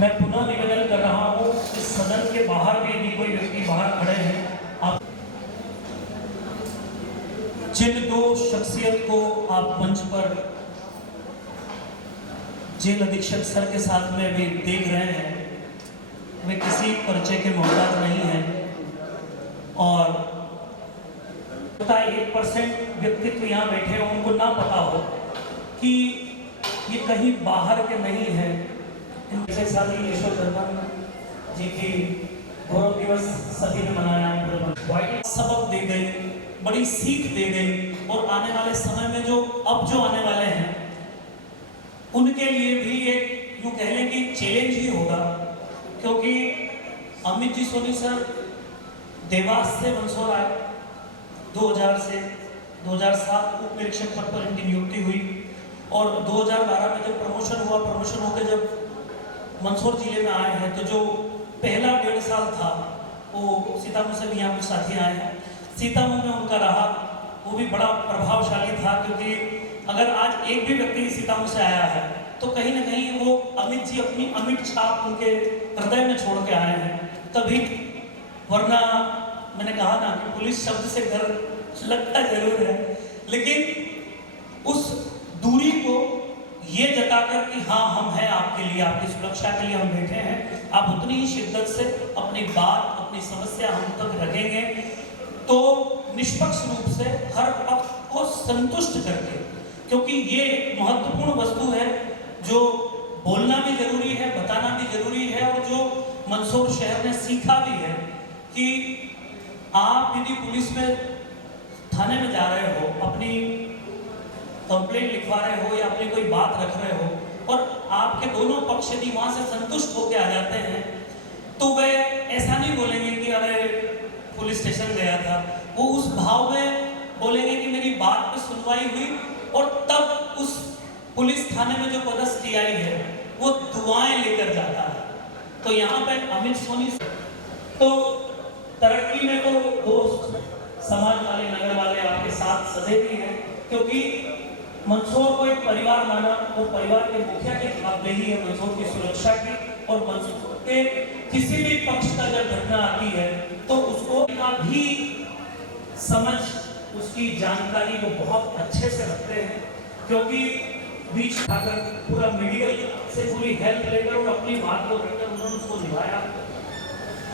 मैं पुनः निवेदन कर रहा हूँ कि सदन के बाहर भी यदि कोई व्यक्ति बाहर खड़े हैं, आप जिन दो शख्सियत को आप मंच पर जेल अधीक्षक सर के साथ में भी देख रहे हैं, वे किसी परिचय के मोहताज नहीं हैं और 1% व्यक्तित्व यहाँ बैठे हैं, उनको ना पता हो कि ये कहीं बाहर के नहीं है। इनके साथ ही यशोधर्मन जी की गौरव दिवस सभी ने मनाया, पूरे सबक दे गई, बड़ी सीख दे गई और आने वाले समय में जो आने वाले हैं उनके लिए भी एक यूँ कह लें कि चैलेंज ही होगा, क्योंकि अमित जी सोनी सर देवास से मंदसौर आए 2000 से 2007 उप निरीक्षक पद पर इनकी नियुक्ति हुई और 2012 में जब प्रमोशन होकर जब मंदसौर जिले में आए हैं तो जो पहला 1.5 साल था वो सीतापुर से भी यहाँ कुछ साथी आए हैं, सीतापुर में उनका रहा, वो भी बड़ा प्रभावशाली था, क्योंकि अगर आज एक भी व्यक्ति सीतापुर से आया है तो कहीं ना कहीं वो अमित जी अपनी अमिट छाप उनके हृदय में छोड़ के आए हैं तभी, वरना मैंने कहा ना कि पुलिस शब्द से घर लगता जरूर है, लेकिन उस दूरी को ये जताकर कि हाँ हम हैं आपके लिए, आपकी सुरक्षा के लिए हम बैठे हैं, आप उतनी ही शिद्दत से अपनी बात अपनी समस्या हम तक रखेंगे तो निष्पक्ष रूप से हर पक्ष को संतुष्ट करके, क्योंकि ये एक महत्वपूर्ण वस्तु है जो बोलना भी जरूरी है, बताना भी जरूरी है और जो मंदसौर शहर ने सीखा भी है कि आप यदि पुलिस में थाने में जा रहे हो, अपनी कंप्लेंट लिखवा रहे हो या अपनी कोई बात रख रहे हो और आपके दोनों पक्ष यदि वहां से संतुष्ट होकर आ जाते हैं तो वे ऐसा नहीं बोलेंगे कि अरे पुलिस स्टेशन गया था, वो उस भाव में बोलेंगे कि मेरी बात पे सुनवाई हुई और तब उस पुलिस थाने में जो पदस्थ टीआई है वो दुआएं लेकर जाता है। तो यहाँ पे अमित सोनी तो तरक्की में तो दोस्त समाज वाले नगर वाले आपके साथ सदैव ही हैं, क्योंकि मंदसौर को एक परिवार माना और परिवार के मुखिया की जवाबदेही है मंदसौर की सुरक्षा की, और मंदसौर के किसी भी पक्ष का जब घटना आती है तो उसको का भी समझ उसकी जानकारी वो बहुत अच्छे से रखते हैं, क्योंकि बीच आकर पूरा मेडिकल से पूरी हेल्प लेकर और अपनी बात को रखकर उन्होंने उसको निभाया।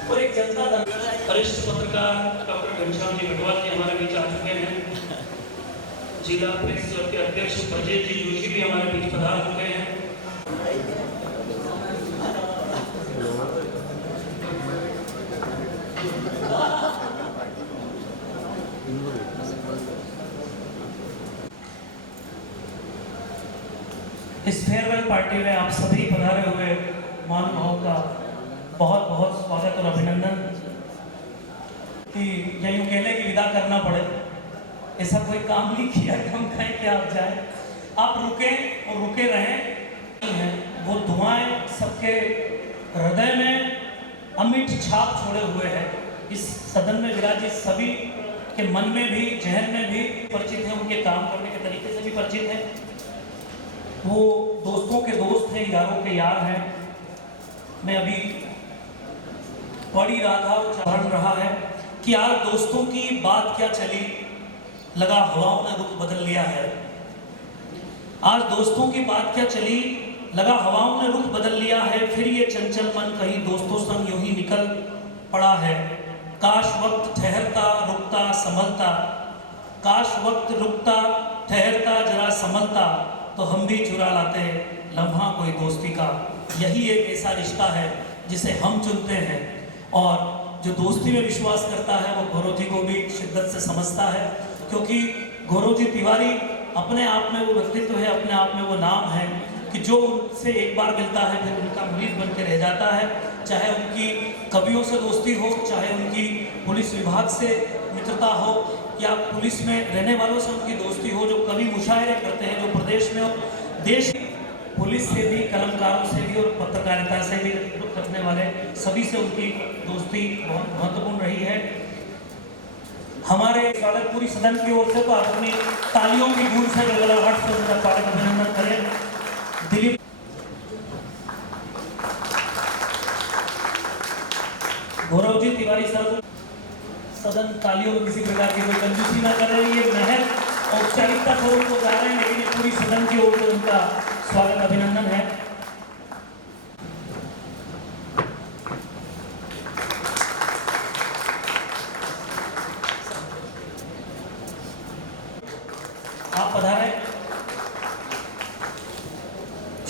और एक जनता दल वरिष्ठ पत्रकार डॉक्टर घनश्याम जी गढ़वाल जी हमारे बीच आ चुके हैं, जिला प्रेस क्लब के अध्यक्ष ब्रजेश जी जोशी भी हमारे बीच पधार चुके हैं। इस फेयरवेल पार्टी में आप सभी पधारे हुए महानुभावों का बहुत बहुत स्वागत और अभिनंदन। कि या यूँ कहने की विदा करना पड़े, ऐसा कोई काम नहीं किया कि हम कहें कि आप जाए, आप रुके और रुके रहें। वो दुआएं सबके हृदय में अमिट छाप छोड़े हुए हैं, इस सदन में विराजित सभी के मन में भी जहन में भी परिचित हैं, उनके काम करने के तरीके से भी परिचित हैं। वो दोस्तों के दोस्त हैं, यारों के यार हैं। मैं अभी पढ़ी रहा था और चरण रहा है कि यार दोस्तों की बात क्या चली, लगा हवाओं ने रुख बदल लिया है। आज दोस्तों की बात क्या चली, लगा हवाओं ने रुख बदल लिया है, फिर ये चंचल मन कहीं दोस्तों संग यूं ही निकल पड़ा है। काश वक्त ठहरता रुकता संभलता, काश वक्त रुकता ठहरता जरा संभलता, तो हम भी चुरा लाते लम्हा कोई दोस्ती का। यही एक ऐसा रिश्ता है जिसे हम चुनते हैं, और जो दोस्ती में विश्वास करता है वो गौरव जी को भी शिद्दत से समझता है, क्योंकि गौरव जी तिवारी अपने आप में वो व्यक्तित्व है, अपने आप में वो नाम है कि जो उनसे एक बार मिलता है फिर उनका मुरीद बन के रह जाता है। चाहे उनकी कवियों से दोस्ती हो, चाहे उनकी पुलिस विभाग से मित्रता हो, या पुलिस में रहने वालों से उनकी दोस्ती हो, जो कवि मुशायरे करते हैं, जो प्रदेश में और देश पुलिस से भी, कलमकारों से भी और पत्रकारिता से भी रखने वाले सभी से उनकी दोस्ती बहुत महत्वपूर्ण रही है। हमारे स्वागत पूरी सदन की ओर से तो आप अपनी तालियों की गूंज से गड़गड़ाहट से उनका स्वागत अभिनंदन करें। दिलीप सदन तालियों में किसी प्रकार की कोई कंजूसी ना कर रही है, महज औपचारिकता स्वरूप को जा रहे हैं, लेकिन ये पूरी सदन की ओर से उनका स्वागत अभिनंदन है। आप पधारे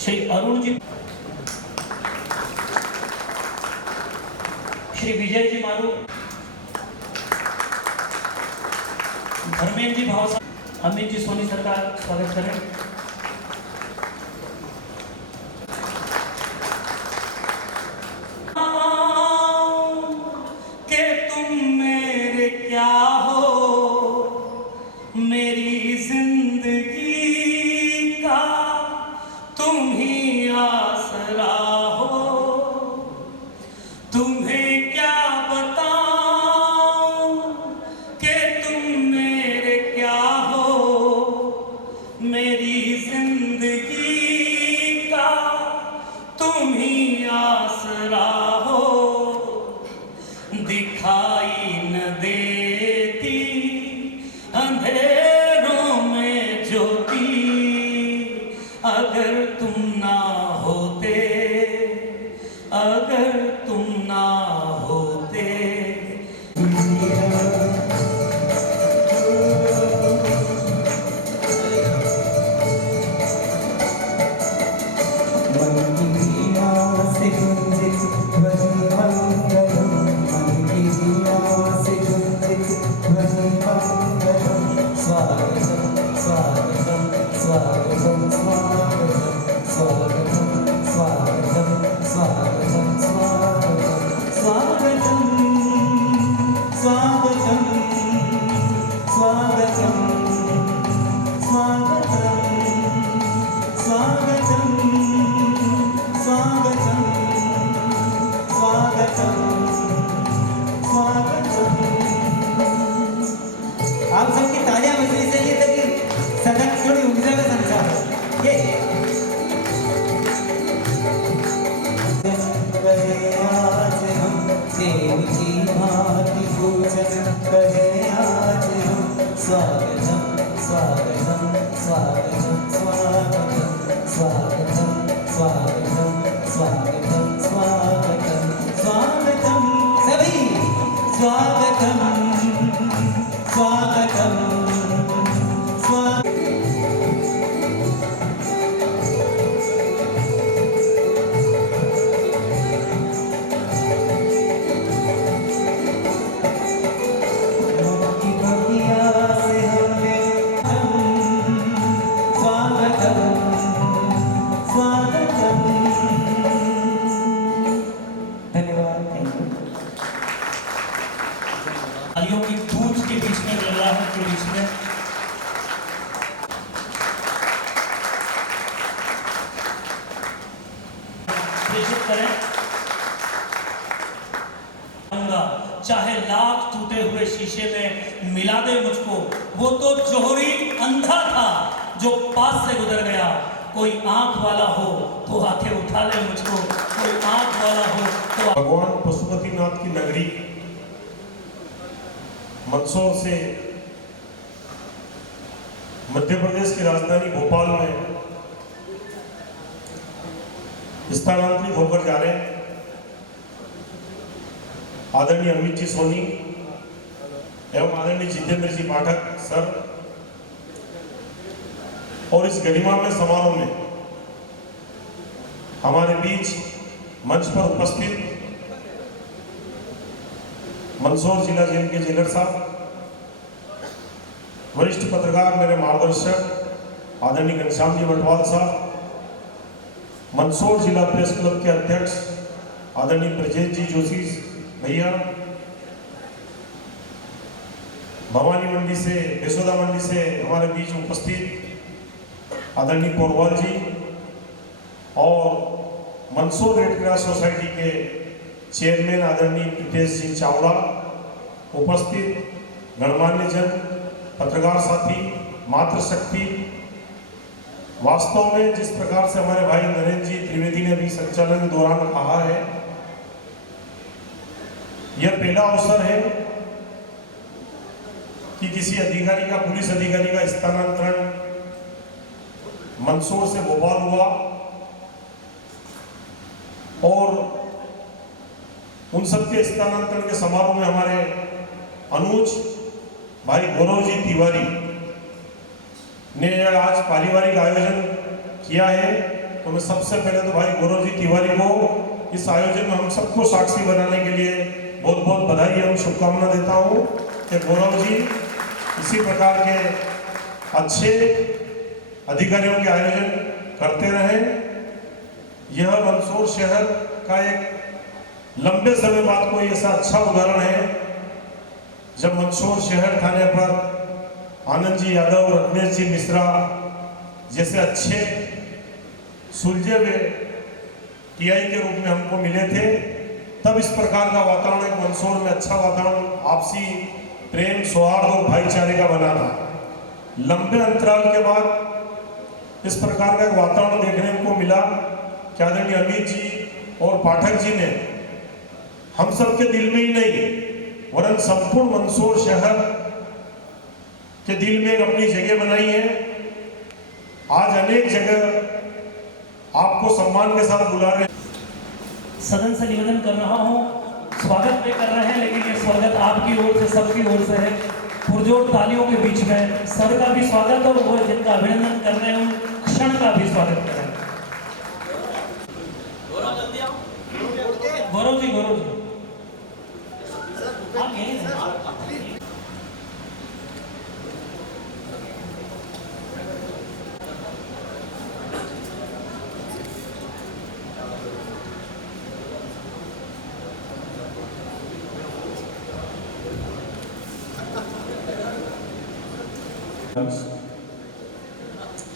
श्री अरुण जी, श्री विजय जी मारू, धर्मेंद्र जी भावसा, अमित जी सोनी सरकार स्वागत करें। के तुम मेरे क्या हो, मेरी जिंदगी का तुम ही आसरा हो। तुम्हें क्या बताऊं कि तुम मेरे क्या हो, मेरी जिंदगी का तुम ही आसरा हो। दिखाई न देती अंधेरों में ज्योति, अगर तुम ना होते, अगर तुम ना होते। आप सबकी तालियां बजनी चाहिए ताकि सदन थोड़ी ऊर्जा का संचार हो। ये आज हम देव की भांति पूजन करें, आज हम स्वागतम स्वागतम स्वागतम स्वागतम स्वागतम स्वागतम स्वागतम स्वागतम स्वागतम सभी स्वागतम स्वागतम स्वागतम। की बगिया से हमने स्वागतम स्वागतम। धन्यवाद। तालियों की गूंज के बीच में, गड़गड़ाहट के बीच में प्रेषित करें। चाहे लाख टूटे हुए शीशे में मिला दे मुझको, वो तो जोहरी अंधा था जो पास से गुजर गया। कोई आंख वाला हो तो आंखें उठा ले मुझको, कोई आंख वाला हो तो। भगवान पशुपतिनाथ की नगरी मंदसौर से मध्य प्रदेश की राजधानी भोपाल में स्थानांतरित होकर जा रहे हैं आदरणीय अमित जी सोनी एवं आदरणीय जितेंद्र जी पाठक सर, और इस गरिमामय समारोह में हमारे बीच मंच पर उपस्थित मंदसौर जिला जेल के जेलर साहब, वरिष्ठ पत्रकार मेरे मार्गदर्शक आदरणीय घनश्याम जी बटवाल साहब, मंदसौर जिला प्रेस क्लब के अध्यक्ष आदरणीय ब्रजेश जी जोशी भैया, भवानी मंडी से, यशोदा मंडी से हमारे बीच उपस्थित आदरणीय पोरवाल जी, और मंदसौर रेड क्रॉस सोसाइटी के चेयरमैन आदरणीय प्रीतेश जी चावड़ा, उपस्थित गणमान्य जन, पत्रकार साथी, मातृशक्ति। वास्तव में जिस प्रकार से हमारे भाई नरेंद्र जी त्रिवेदी ने अभी संचालन के दौरान कहा है, यह पहला अवसर है कि किसी अधिकारी का, पुलिस अधिकारी का स्थानांतरण मंदसौर से भोपाल हुआ और उन सबके स्थानांतरण के समारोह में हमारे अनुज भाई गौरव जी तिवारी ने आज पारिवारिक आयोजन किया है। तो मैं सबसे पहले तो भाई गौरव जी तिवारी को इस आयोजन में हम सबको साक्षी बनाने के लिए बहुत बहुत बधाई एवं शुभकामना देता हूँ कि गौरव जी इसी प्रकार के अच्छे अधिकारियों के आयोजन करते रहें। यह मंदसौर शहर का एक लंबे समय बाद कोई ऐसा अच्छा उदाहरण है जब मंदसौर शहर थाने पर आनंद जी यादव, रत्नेश जी मिश्रा जैसे अच्छे सुलझे हुए टीआई के रूप में हमको मिले थे। तब इस प्रकार का वातावरण एक मंदसौर में अच्छा वातावरण, आपसी प्रेम, सौहार्द और भाईचारे का बना था। लंबे अंतराल के बाद इस प्रकार का एक वातावरण देखने को मिला कि आदरणीय अमित जी और पाठक जी ने हम सबके दिल में ही नहीं वरन संपूर्ण मंदसौर शहर के दिल में एक अपनी जगह बनाई है। आज अनेक जगह आपको सम्मान के साथ बुला रहे हैं। सदन से निवेदन कर रहा हूँ, स्वागत पे कर रहे हैं लेकिन ये स्वागत आपकी ओर से, सबकी ओर से है। पुरजोर तालियों के बीच में सर का भी स्वागत और वो जिनका अभिनंदन कर रहे हैं उन क्षण का भी स्वागत करें। गौरव जी, गौरव जी आप यहीं हैं।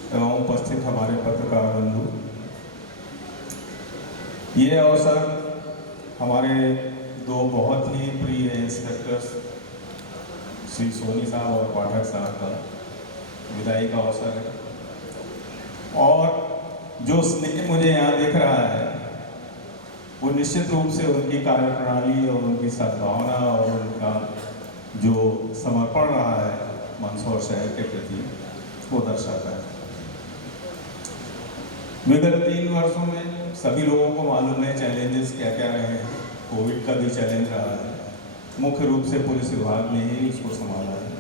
एवं उपस्थित हमारे पत्रकार बंधु, ये अवसर हमारे दो बहुत ही प्रिय इंस्पेक्टर्स श्री सोनी साहब और पाठक साहब का विदाई का अवसर है और जो स्नेह मुझे यहाँ दिख रहा है वो निश्चित रूप से उनकी कार्यप्रणाली और उनकी सद्भावना और उनका जो समर्पण रहा है मंदसौर शहर के प्रति वो दर्शाता है। विगत 3 वर्षों में सभी लोगों को मालूम है चैलेंजेस क्या क्या रहे हैं। कोविड का भी चैलेंज रहा है, मुख्य रूप से पुलिस विभाग ने ही उसको संभाला है,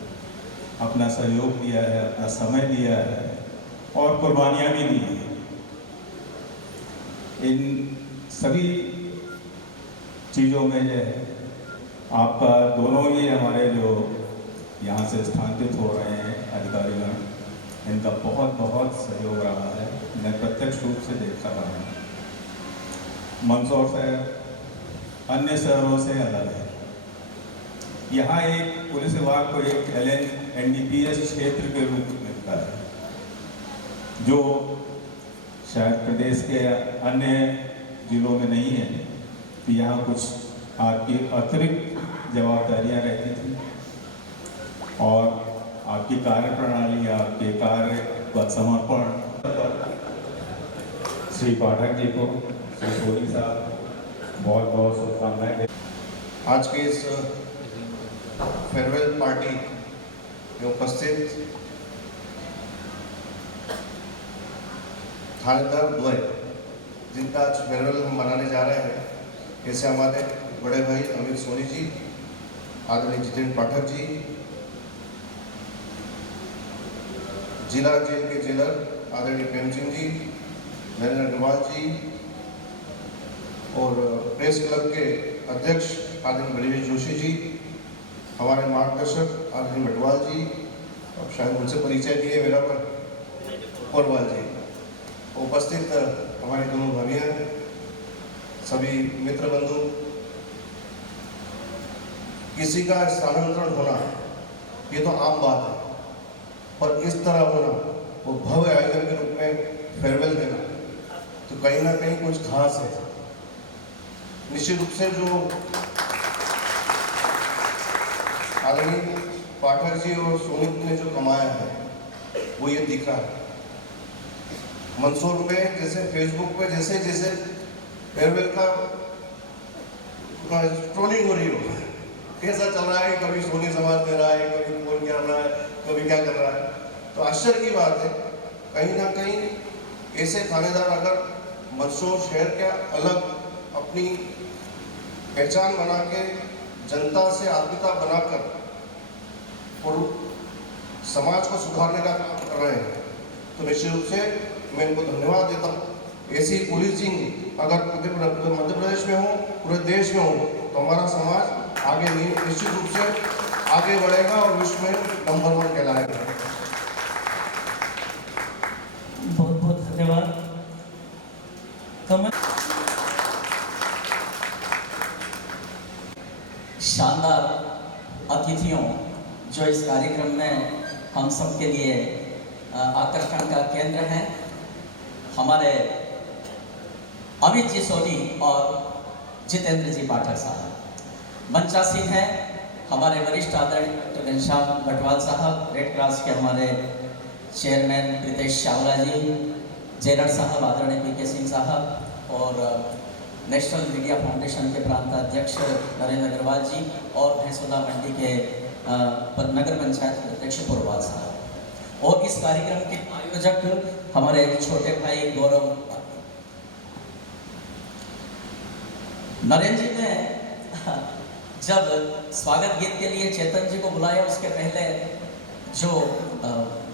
अपना सहयोग दिया है, अपना समय दिया है और कुर्बानियाँ भी दी हैं। इन सभी चीज़ों में जो है आपका दोनों ही हमारे जो यहाँ से स्थानांतरित हो रहे हैं अधिकारीगण, इनका बहुत बहुत सहयोग रहा है। मैं प्रत्यक्ष रूप से देखता रहा हूँ। मंदसौर शहर अन्य शहरों से अलग है। यहाँ एक पुलिस विभाग को एक एनडीपीएस क्षेत्र के रूप में मिलता है जो शायद प्रदेश के अन्य जिलों में नहीं है। तो यहाँ कुछ आपकी अतिरिक्त जवाबदारियाँ रहती थी और आपकी कार्य प्रणाली, आपके कार्य का समर्पण श्री पाठक जी को, श्री सोनी साहब बहुत बहुत शुभकामनाएं। आज के इस फेयरवेल पार्टी में उपस्थित थानेदार द्वय जिनका आज फेयरवेल हम मनाने जा रहे हैं, जैसे हमारे बड़े भाई अमित सोनी जी, आदरणीय जितेंद्र पाठक जी, जिला जेल के जेलर आदरणीय प्रेम सिंह जी, नरेंद्र अग्रवाल जी और प्रेस क्लब के अध्यक्ष आदरणीय बलवीर जोशी जी, हमारे मार्गदर्शक आदरणीय मटवाल जी, अब शायद उनसे परिचय दिए मेरा पर पोरवाल जी, उपस्थित हमारे दोनों भाइयाँ, सभी मित्र बंधु। किसी का स्थानांतरण होना ये तो आम बात है, पर इस तरह होना, वो भव्य आयोजन के रूप में फेयरवेल देना, तो कहीं ना कहीं कुछ खास है। निश्चित रूप से जो आदरणीय पाठक जी और सोनित ने जो कमाया है वो ये दिख रहा है। मंदसौर पे जैसे फेसबुक पे जैसे जैसे फेयरवेल का ट्रोलिंग हो रही हो, कैसा चल रहा है, कभी सोनी समाज दे रहा है, कभी फोन क्या रहा है, कभी क्या कर रहा है। तो आश्चर्य की बात है, कहीं ना कहीं ऐसे थानेदार अगर मंदसौर शहर के अलग अपनी पहचान बना के जनता से आत्मीयता बनाकर और समाज को सुधारने का काम कर रहे हैं, तो निश्चित रूप से मैं इनको धन्यवाद देता हूँ। ऐसी पुलिसिंग अगर पूरे मध्य प्रदेश में हो, पूरे देश में हो, तो हमारा समाज आगे निश्चित रूप से आगे बढ़ेगा और विश्व में नंबर 1 कहलाएगा। बहुत बहुत धन्यवाद। कमल शानदार अतिथियों जो इस कार्यक्रम में हम सब के लिए आकर्षण का केंद्र हैं, हमारे अमित जी सोनी और जितेंद्र जी पाठक साहब। मंचासीन हैं हमारे वरिष्ठ आदरणीय डॉक्टर घनश्याम बटवाल साहब, रेड क्रॉस के हमारे चेयरमैन प्रीतेश चावला जी, जेलर साहब, आदरणीय पी के सिंह साहब, और नेशनल मीडिया फाउंडेशन के प्रांताध्यक्ष नरेंद्र अग्रवाल जी, और भैंसोदा मंडी के नगर पंचायत अध्यक्ष पुरवाल साहब, और इस कार्यक्रम के आयोजक हमारे छोटे भाई गौरव। नरेंद्र जी ने जब स्वागत गीत के लिए चेतन जी को बुलाया, उसके पहले जो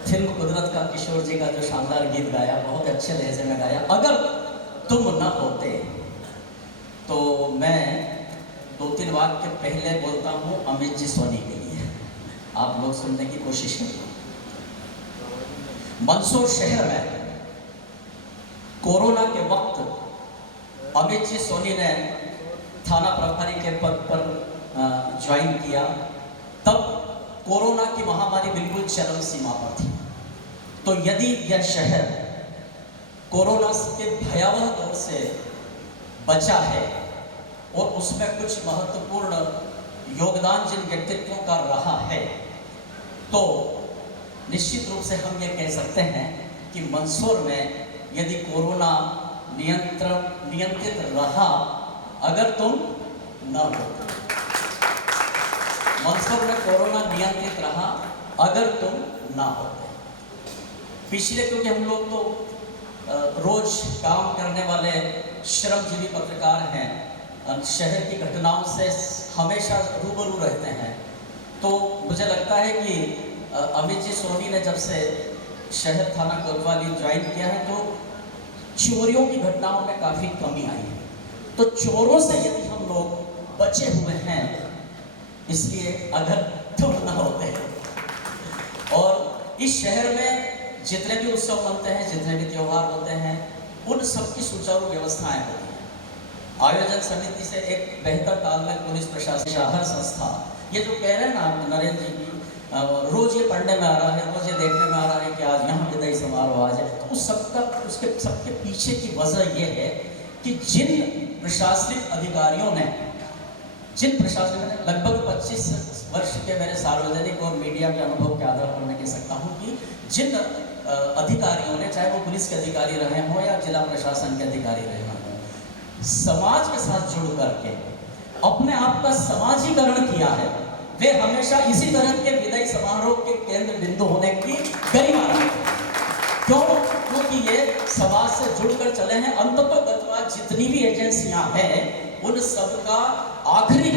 फिल्म कुदरत का किशोर जी का जो शानदार गीत गाया, बहुत अच्छे लहजे में गाया, अगर तुम न होते, तो मैं 2-3 वाक्य पहले बोलता हूँ अमित जी सोनी के लिए, आप लोग सुनने की कोशिश करिए। मंदसौर शहर में कोरोना के वक्त अमित जी सोनी ने थाना प्रभारी के पद पर ज्वाइन किया, तब कोरोना की महामारी बिल्कुल चरम सीमा पर थी। तो यदि यह शहर कोरोना के भयावह दौर से बचा है और उसमें कुछ महत्वपूर्ण योगदान जिन व्यक्तित्वों का रहा है, तो निश्चित रूप से हम ये कह सकते हैं कि मंदसौर में यदि कोरोना नियंत्रित रहा, अगर तुम न हो, मंदसौर में कोरोना नियंत्रित रहा अगर तुम ना होते। पिछले, क्योंकि हम लोग तो रोज काम करने वाले श्रमजीवी पत्रकार हैं, शहर की घटनाओं से हमेशा रूबरू रहते हैं, तो मुझे लगता है कि अमित जी सोनी ने जब से शहर थाना कोतवाली ज्वाइन किया है, तो चोरियों की घटनाओं में काफ़ी कमी आई है। तो चोरों से यदि हम लोग बचे हुए हैं, इसलिए अगर तुम ना होते, और इस शहर में जितने भी उत्सव मनते हैं, जितने भी त्योहार होते हैं, उन सब की सुचारू व्यवस्थाएं होती हैं। आयोजन समिति से एक बेहतर तालमेल पुलिस प्रशासन, हर संस्था, ये जो कह रहे हैं ना नरेंद्र जी, रोज ये पढ़ने में आ रहा है, रोज ये देखने में आ रहा है कि आज यहाँ विदाई समारोह आज है, तो उस उसके सबके पीछे की वजह ये है कि जिन प्रशासनिक अधिकारियों ने लगभग 25 वर्ष के मेरे सार्वजनिक और मीडिया के अनुभव के आधार पर मैं कह सकता हूँ कि जिन अधिकारियों ने, चाहे वो पुलिस के अधिकारी रहे हों या जिला प्रशासन के अधिकारी रहे हों, समाज के साथ जुड़ करके अपने आप का समाजीकरण किया है, वे हमेशा इसी तरह के विदाई समारोह के केंद्र बिंदु होने की गरिमा रखते हैं। क्यों? क्योंकि ये समाज से जुड़कर चले हैं। अंततोगत्वा जितनी भी एजेंसियां हैं, उन सब का आखिरी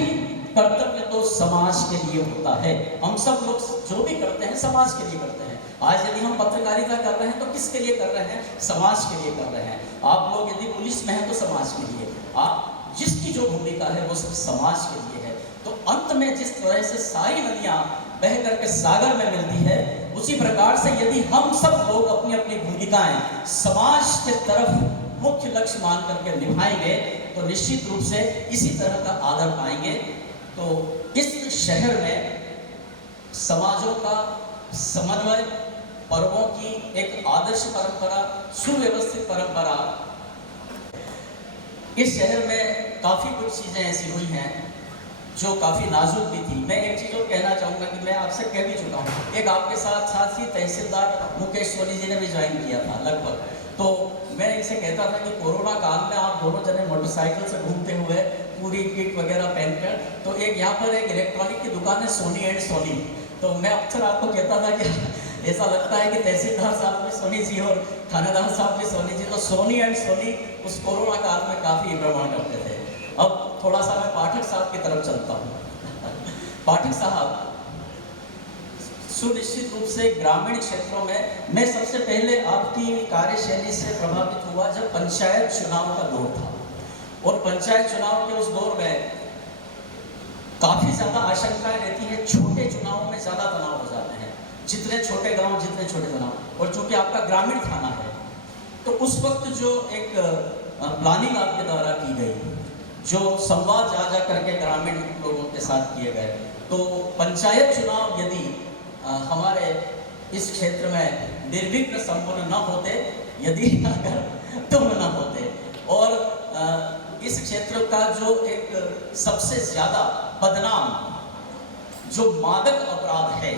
कर्तव्य तो समाज के लिए होता है। हम सब लोग जो भी करते हैं समाज के लिए करते हैं। आज यदि हम पत्रकारिता कर रहे हैं तो किसके लिए कर रहे हैं? समाज के लिए कर रहे हैं। आप लोग यदि पुलिस में हैं तो समाज के लिए, आप जिसकी जो भूमिका है वो सब समाज के लिए है। तो अंत में जिस तरह से सारी नदियां बह करके सागर में मिलती है, उसी प्रकार से यदि हम सब लोग अपनी अपनी भूमिकाएं समाज के तरफ मुख्य लक्ष्य मान करके निभाएंगे, तो निश्चित रूप से इसी तरह का आदर पाएंगे। तो इस शहर में समाजों का समन्वय, पर्वों की एक आदर्श परंपरा, सुव्यवस्थित परंपरा, इस शहर में काफी कुछ चीजें ऐसी हुई हैं जो काफी नाजुक भी थी। मैं एक चीज और कहना चाहूंगा कि मैं आपसे कह भी चुका हूँ, एक आपके साथ ही तहसीलदार मुकेश सोनी जी ने भी ज्वाइन किया था लगभग। तो मैं इनसे कहता था कि कोरोना काल में आप दोनों जने मोटरसाइकिल से घूमते हुए पूरी किट वगैरह पहनकर। तो एक यहाँ पर एक इलेक्ट्रॉनिक की दुकान है, सोनी एंड सोनी। तो मैं अक्सर आपको कहता था कि ऐसा लगता है कि तहसीलदार साहब भी सोनी जी और थानेदार साहब भी सोनी जी। तो सोनी एंड सोनी उस कोरोना काल में काफ़ी भ्रमण करते थे। अब थोड़ा सा मैं पाठक साहब की तरफ चलता हूँ। पाठक साहब, सुनिश्चित रूप से ग्रामीण क्षेत्रों में मैं सबसे पहले आपकी कार्यशैली से प्रभावित हुआ जब पंचायत चुनाव का दौर था। और पंचायत चुनाव के उस दौर में काफ़ी ज़्यादा आशंकाएं रहती है, छोटे चुनावों में ज़्यादा तनाव हो जाते हैं, जितने छोटे गांव जितने छोटे तनाव। और चूंकि आपका ग्रामीण थाना है, तो उस वक्त जो एक प्लानिंग आपके द्वारा की गई, जो संवाद जा करके ग्रामीण लोगों के साथ किए गए, तो पंचायत चुनाव यदि हमारे इस क्षेत्र में निर्विघ्न संपन्न न होते, यदि अगर तुम न होते, और इस क्षेत्र का जो एक सबसे ज़्यादा बदनाम जो मादक अपराध है,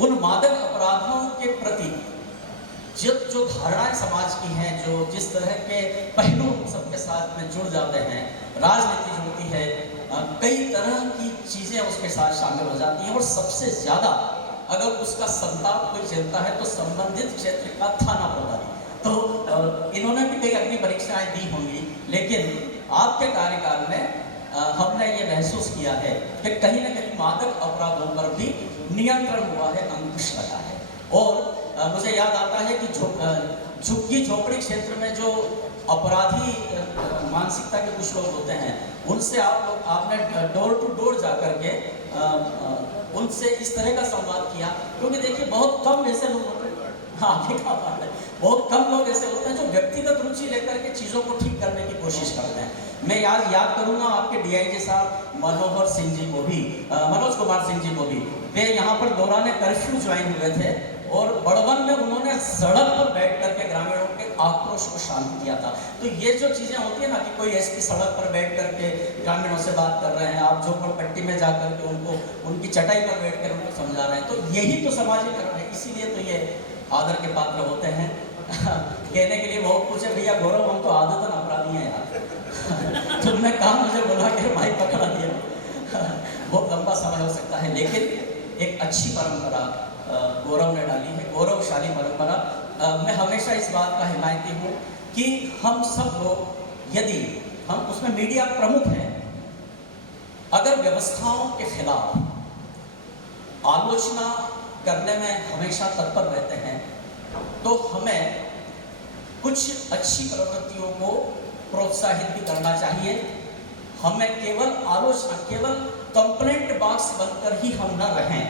उन मादक अपराधों के प्रति जो धारणाएं समाज की हैं, जो जिस तरह के पहलू सबके साथ में जुड़ जाते हैं, राजनीति जुड़ती है, कई तरह की चीज़ें उसके साथ शामिल हो जाती हैं। और सबसे ज़्यादा अगर उसका संताप कोई झेलता है तो संबंधित क्षेत्र का थाना प्रभारी। तो इन्होंने भी कई अग्नि परीक्षाएं दी होंगी, लेकिन आपके कार्यकाल में हमने ये महसूस किया है कि कहीं ना कहीं मादक अपराधों पर भी नियंत्रण हुआ है, अंकुश लगा है। और मुझे याद आता है कि झुग्गी झोपड़ी क्षेत्र में जो अपराधी मानसिकता के कुछ लोग होते हैं, उनसे आपने डोर टू डोर जा करके उनसे इस तरह का संवाद किया। क्योंकि देखिए, बहुत कम ऐसे लोग होते हैं, हाँ देखा बात है, बहुत कम लोग ऐसे होते हैं जो व्यक्तिगत रुचि लेकर के चीज़ों को ठीक करने की कोशिश करते हैं। मैं याद करूँगा आपके DIG साहब मनोहर सिंह जी को भी, मनोज कुमार सिंह जी को भी। वे यहाँ पर दौरान कर्फ्यू ज्वाइन हुए थे और बड़वन में उन्होंने सड़क पर बैठ करके ग्रामीणों के आक्रोश को शांत किया था। तो ये जो चीज़ें होती है ना, कि कोई SP सड़क पर बैठ करके ग्रामीणों से बात कर रहे हैं, आप झोपड़पट्टी में जा करके उनको उनकी चटाई पर बैठ कर उनको समझा रहे हैं, तो यही तो समाजीकरण है। इसीलिए तो ये आदर के पात्र होते हैं। कहने के लिए बहुत कुछ है, भैया गौरव हम तो आदतन अपराधी हैं यार। तुमने कहा मुझे बुला के भाई पकड़ा दिया। बहुत लंबा समय हो सकता है, लेकिन एक अच्छी परंपरा गौरव ने डाली है, गौरवशाली परंपरा। मैं हमेशा इस बात का हिमायती हूँ कि हम सब लोग, यदि हम उसमें मीडिया प्रमुख हैं, अगर व्यवस्थाओं के खिलाफ आलोचना करने में हमेशा तत्पर रहते हैं, तो हमें कुछ अच्छी प्रवृत्तियों को प्रोत्साहित भी करना चाहिए। हमें केवल आलोचना, केवल कंप्लेंट बॉक्स बनकर ही हम न रहें।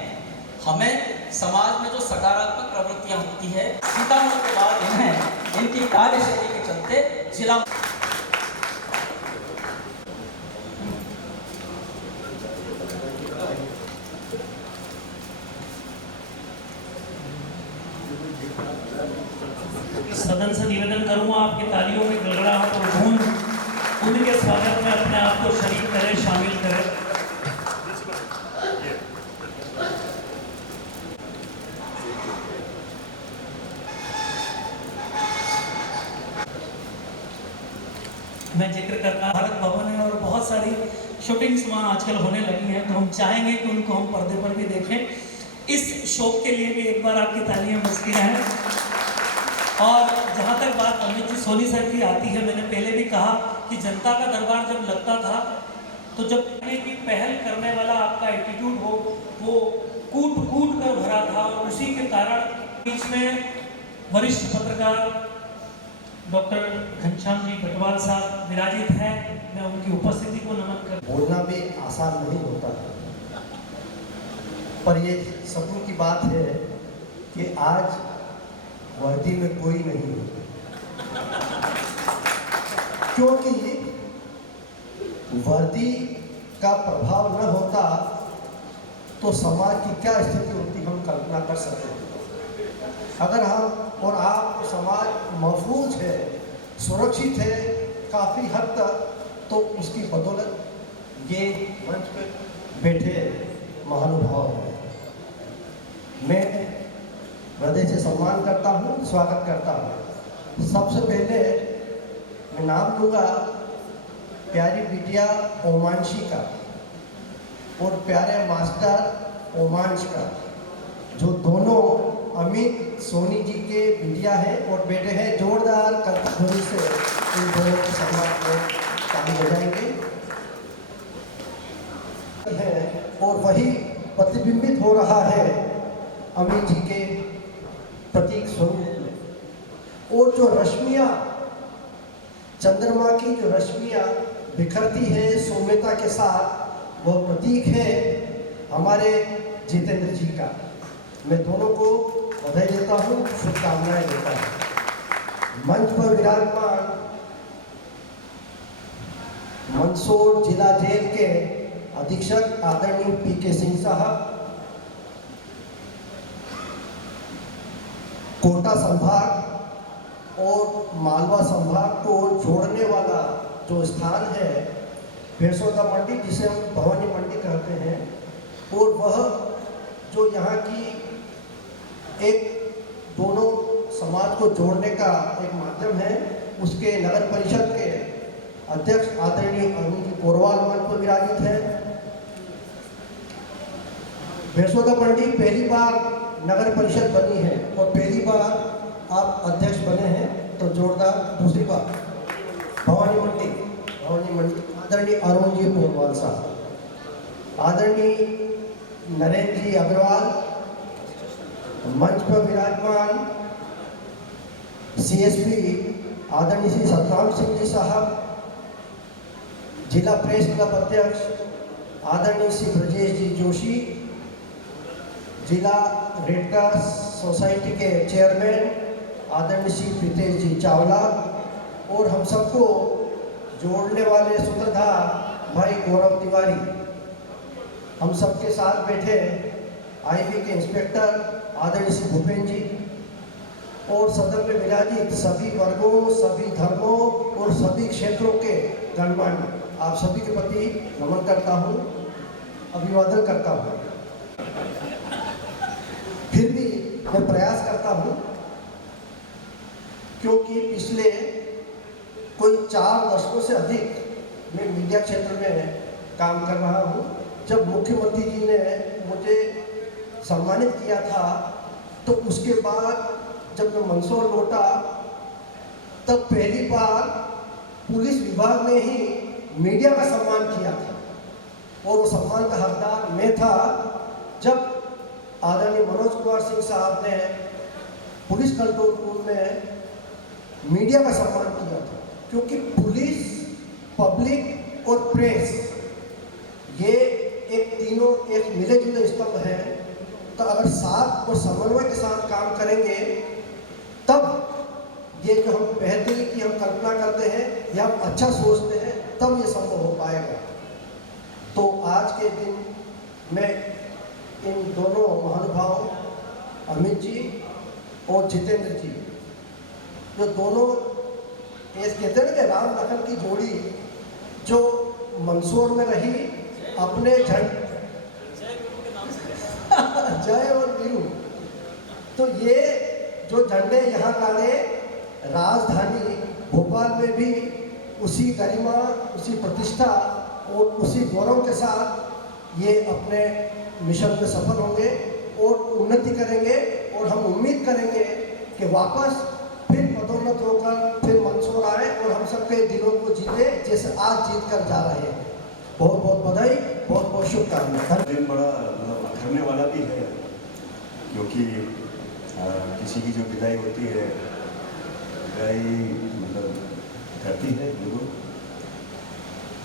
हमें समाज में जो सकारात्मक प्रवृत्तियां होती है, सीतामढ़ी के बाद इन्हें इनकी कार्यशैली के चलते जिला सदन से निवेदन करूंगा, आपकी तालियों में गड़गड़ाहट और धूम उनके स्वागत में अपने आप को शरीक करें, शामिल करें। मैं जिक्र करता, भारत भवन है और बहुत सारी शूटिंग्स वहाँ आजकल होने लगी हैं, तो हम चाहेंगे कि उनको हम पर्दे पर भी देखें। इस शौक के लिए भी एक बार आपकी तालियां बजती रहें। और जहाँ तक बात अमित जी सोनी सर की आती है, मैंने पहले भी कहा कि जनता का दरबार जब लगता था, तो जब कहने की पहल करने वाला आपका एटीट्यूड हो, वो कूट कर भरा था। और उसी के कारण बीच में वरिष्ठ पत्रकार डॉक्टर घनश्याम जी बटवाल साहब विराजित हैं। मैं उनकी उपस्थिति को नमन कर। बोलना भी आसान नहीं होता, पर ये सपनों की बात है कि आज वर्दी में कोई नहीं है, क्योंकि वर्दी का प्रभाव न होता तो समाज की क्या स्थिति होती हम कल्पना कर सकते हैं। अगर हम और आप समाज महफूज है, सुरक्षित है काफ़ी हद तक, तो उसकी बदौलत ये मंच पे बैठे महानुभाव हैं। मैं हृदय से सम्मान करता हूँ, स्वागत करता हूँ। सबसे पहले मैं नाम लूँगा प्यारी बिटिया ओमांशी का और प्यारे मास्टर ओमांश का, जो दोनों अमित सोनी जी के बिटिया हैं और बेटे हैं। जोरदार कलध्वनि से इन दोनों के सम्मान को ताली बजाएंगे और वही प्रतिबिंबित हो रहा है अमित जी के प्रतीक स्वरूप में। और जो रश्मियाँ, चंद्रमा की जो रश्मियाँ बिखरती है सौम्यता के साथ, वह प्रतीक है हमारे जितेंद्र जी का। मैं दोनों को बधाई देता हूँ, शुभकामनाएं देता हूँ। मंच पर विराजमान मंदसौर जिला जेल के अधीक्षक आदरणीय पी.के. सिंह साहब, कोटा संभाग और मालवा संभाग को जोड़ने वाला जो स्थान है भेड़सौदा मंडी, जिसे हम भवानी मंडी कहते हैं, और वह जो यहाँ की एक दोनों समाज को जोड़ने का एक माध्यम है, उसके नगर परिषद के अध्यक्ष आदरणीय अरुण जी पोरवाल मंच पर विराजित है। भेड़सौदा मंडी पहली बार नगर परिषद बनी है और पहली बार आप अध्यक्ष बने हैं, तो जोरदार दूसरी बार भवानी मंडी आदरणीय अरुण जी पोरवाल साहब, आदरणीय नरेंद्र जी अग्रवाल, मंच पर विराजमान सीएसपी आदरणीय श्री सतराम सिंह जी साहब, जिला प्रेस क्लब अध्यक्ष आदरणीय श्री ब्रजेश जी जोशी, जिला रेड क्रॉस सोसाइटी के चेयरमैन आदरणीय श्री प्रीतेश जी चावला, और हम सबको जोड़ने वाले सूत्रधार भाई गौरव तिवारी, हम सबके साथ बैठे आईबी के इंस्पेक्टर आदरणीय श्री भूपेंद्र जी, और सदन में विराजित सभी वर्गों, सभी धर्मों और सभी क्षेत्रों के गणमान्य, आप सभी के प्रति नमन करता हूँ, अभिवादन करता हूँ। फिर भी मैं प्रयास करता हूँ, क्योंकि पिछले कोई 4 दशकों से अधिक मैं मीडिया क्षेत्र में काम कर रहा हूँ। जब मुख्यमंत्री जी ने मुझे सम्मानित किया था, तो उसके बाद जब मैं मंदसौर लौटा, तब पहली बार पुलिस विभाग ने ही मीडिया का सम्मान किया था, और वो सम्मान का हकदार मैं था जब आदरणीय मनोज कुमार सिंह साहब ने पुलिस कंट्रोल रूम में मीडिया का सम्मान किया था। क्योंकि पुलिस, पब्लिक और प्रेस, ये एक तीनों एक मिले जुले स्तंभ हैं। तो अगर साथ और समन्वय के साथ काम करेंगे, तब ये जो हम बेहतरी की हम कल्पना करते हैं या हम अच्छा सोचते हैं, तब ये संभव हो पाएगा। तो आज के दिन मैं इन दोनों महानुभावों अमित जी और जितेंद्र जी, जो दोनों ये कहते हैं कि राम लखन की जोड़ी जो मंदसौर में रही, अपने झंडे जय और वीरू, तो ये जो झंडे यहाँ लाने, राजधानी भोपाल में भी उसी गरिमा, उसी प्रतिष्ठा और उसी गौरव के साथ ये अपने मिशन में सफल होंगे और उन्नति करेंगे। और हम उम्मीद करेंगे कि वापस फिर पदोन्नत होकर फिर मंदसौर आए और हम सबके दिलों को जीते, जैसे आज जीत कर जा रहे हैं। बहुत बहुत बधाई, बहुत बहुत शुभकामनाएं। दिन बड़ा अखरने वाला भी है, क्योंकि किसी की जो विदाई होती है, विदाई मतलब करती है बिल्कुल।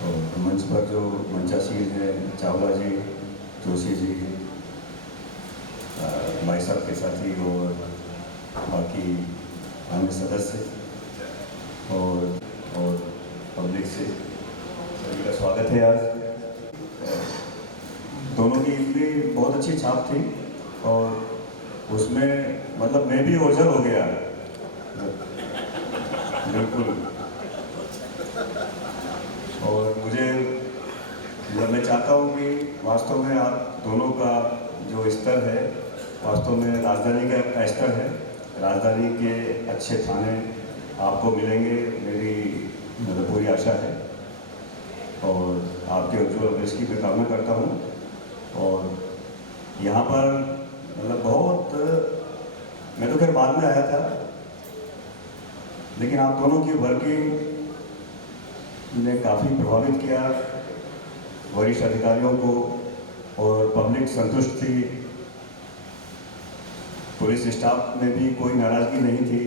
और मंच पर जो मंचासीन है, चावला जी, जोशी जी, भाई साहब के साथी और बाकी अन्य सदस्य और पब्लिक से सभी का स्वागत है। आज दोनों की भी बहुत अच्छी छाप थी और उसमें मतलब मैं भी ओझल हो गया बिल्कुल। और मुझे मैं चाहता हूँ कि वास्तव में आप दोनों का जो स्तर है, वास्तव में राजधानी का स्तर है। राजधानी के अच्छे थाने आपको मिलेंगे, मेरी मतलब पूरी आशा है। और आपके उज्ज्वल भविष्य की मैं कामना करता हूँ। और यहाँ पर मतलब बहुत, मैं तो खैर बाद में आया था, लेकिन आप दोनों की वर्किंग ने काफ़ी प्रभावित किया, वरिष्ठ अधिकारियों को, और पब्लिक संतुष्ट थी, पुलिस स्टाफ में भी कोई नाराज़गी नहीं थी।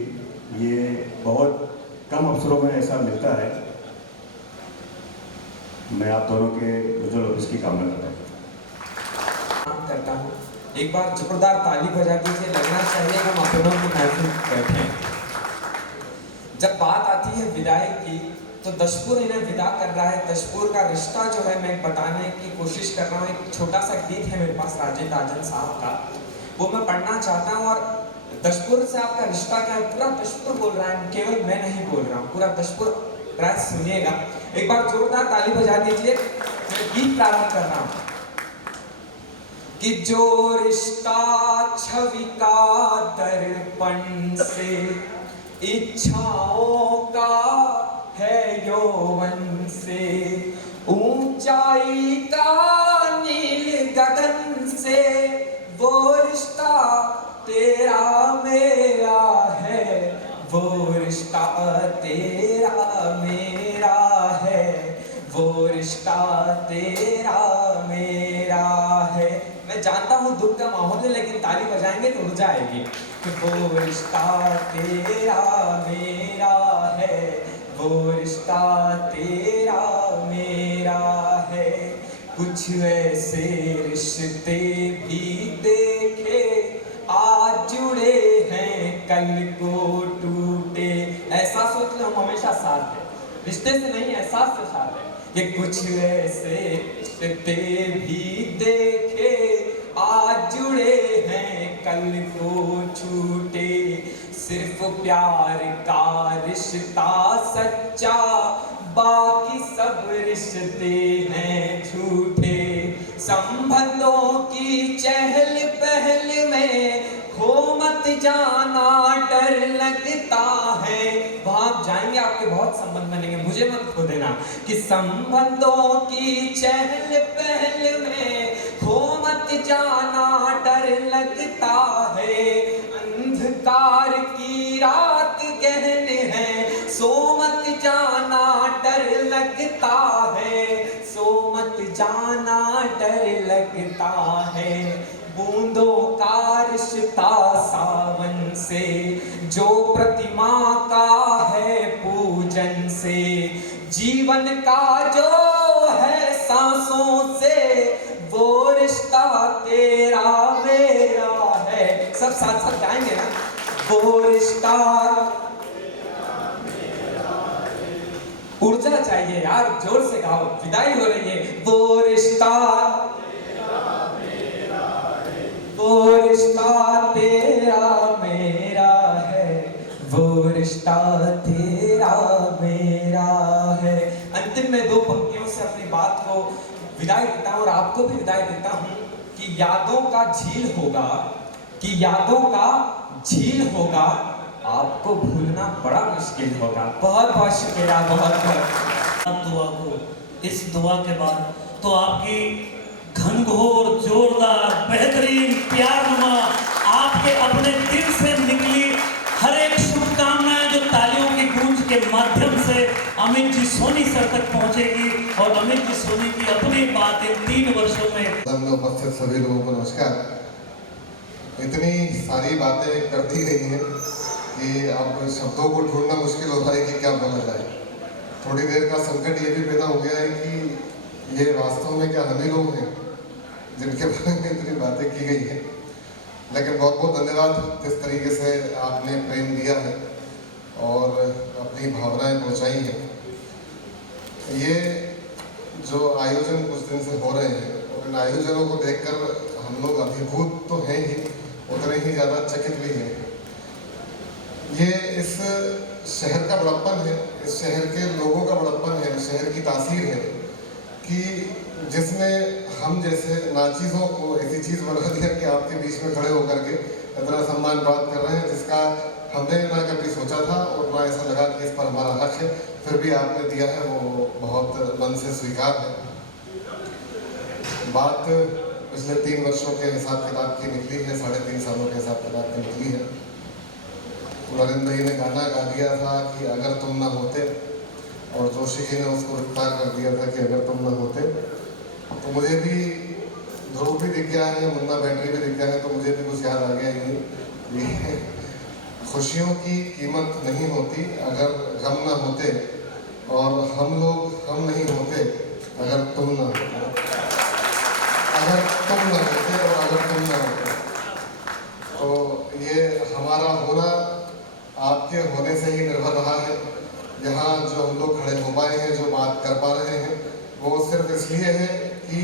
ये बहुत कम अवसरों में ऐसा मिलता है। मैं आप दोनों के उज्ज्वल भविष्य की कामना करता हूँ। एक बार जोरदार ताली बजा दीजिए, लगना चाहिए हम अपनों की महफिल बैठे हैं। जब बात आती है विदाई की, तो दशपुर इन्हें विदा कर रहा है। दशपुर का रिश्ता जो है मैं बताने की कोशिश कर रहा हूँ। एक छोटा सा गीत है मेरे पास राजेंद्र राजन साहब का, वो मैं पढ़ना चाहता हूँ। और दशपुर से आपका रिश्ता क्या है, पूरा दशपुर बोल रहा है, केवल मैं नहीं बोल रहा हूँ, पूरा दशपुर राज सुनिएगा। एक बार जोरदार ताली बजा दीजिए, मैं गीत प्रारंभ कर रहा हूँ। कि जो रिश्ता छवि का दर्पण से, इच्छाओं का है यौवन से, ऊंचाई का नील गगन से, वो रिश्ता तेरा मेरा है, वो रिश्ता तेरा मेरा है, वो रिश्ता तेरा मेरा है। मैं जानता हूँ दुख का माहौल है, लेकिन ताली बजाएंगे तो ऊर्जा आएगी। कि वो रिश्ता तेरा मेरा है, वो रिश्ता तेरा मेरा है। कुछ ऐसे रिश्ते भी देखे, आज जुड़े हैं कल को टूटे। ऐसा सोच लो, हम हमेशा साथ हैं, रिश्ते से नहीं एहसास से साथ हैं। कि कुछ ऐसे रिश्ते भी देखे, आज जुड़े हैं कल को छूटे। सिर्फ प्यार का रिश्ता सच्चा, बाकी सब रिश्ते हैं झूठे। संबंधों की चहल पहल में खो मत जाना, डर लगता है। वहां आप जाएंगे आपके बहुत संबंध बनेंगे, मुझे मत खो देना। कि संबंधों की चहल पहल में खो मत जाना, डर लगता है। अंधकार की रात गहन है, सो मत जाना, डर लगता है, सो मत जाना, डर लगता है। बूंदों का रिश्ता सावन से, जो प्रतिमा का है पूजन से। जीवन का जो है सांसों से, वो रिश्ता तेरा मेरा है। सब साथ साथ गाएंगे ना। वो रिश्ता, ऊर्जा चाहिए यार, जोर से गाओ, विदाई हो रही है। वो रिश्ता, वो रिश्ता तेरा मेरा है, वो रिश्ता तेरा मेरा है। अंतिम में दो पंक्तियों से अपनी बात को विदाई देता हूँ और आपको भी विदाई देता हूँ। कि यादों का झील होगा, कि यादों का झील होगा, आपको भूलना बड़ा मुश्किल होगा। बहुत बहुत शुक्रिया, बहुत बहुत। दुआ को, इस दुआ के बाद तो आपकी घनघोर, जोरदार, बेहतरीन, प्यारनुमा, आपके अपने दिल से निकली हर एक शुभकामनाएं जो तालियों की गूंज के माध्यम से अमित जी सोनी सर तक पहुंचेगी। और अमित जी सोनी की अपनी बात इन 3 वर्षों में उपस्थित सभी लोगों को नमस्कार। इतनी सारी बातें कर दी गई हैं कि अब शब्दों को ढूंढना मुश्किल होता है कि क्या बोला जाए। थोड़ी देर का संकट ये भी पैदा हो गया है कि ये वास्तव में क्या हम ही लोग हैं जिनके बारे में इतनी बातें की गई हैं। लेकिन बहुत बहुत धन्यवाद जिस तरीके से आपने प्रेम दिया है और अपनी भावनाएं पहुंचाई हैं। ये जो आयोजन कुछ दिन से हो रहे हैं, और इन आयोजनों को देखकर हम लोग अभिभूत तो हैं ही, उतने ही ज़्यादा चकित भी हैं। ये इस शहर का बड़प्पन है, इस शहर के लोगों का बड़प्पन है, इस शहर की तासीर है कि जिसने हम जैसे नाचीज़ों को ऐसी चीज़ बना दिया कि आपके बीच में खड़े होकर के इतना सम्मान प्राप्त कर रहे हैं, जिसका हमने ना कभी सोचा था और ना ऐसा लगा कि इस पर हमारा हक है, फिर भी आपने दिया है, वो बहुत मन से स्वीकार है। बात पिछले 3 वर्षों के हिसाब किताब की निकली है, 3.5 सालों के हिसाब किताब की निकली है। नरेंद्र भाई ने गाना गा दिया था कि अगर तुम ना होते, और जोशी जी ने उसको विस्तार कर दिया था कि अगर तुम ना होते। तो मुझे भी ध्रुव भी दिख गया है, मुन्ना बैटरी भी दिख गया है, तो मुझे भी कुछ याद आ गया ये खुशियों की कीमत नहीं होती अगर गम ना होते, और हम लोग हम नहीं होते अगर तुम ना होते, अगर तुम ना होते और अगर तुम ना होते। तो ये हमारा होना आपके होने से ही निर्भर रहा है। यहाँ जो हम लोग खड़े हो पाए हैं, जो बात कर पा रहे हैं, वो सिर्फ इसलिए है कि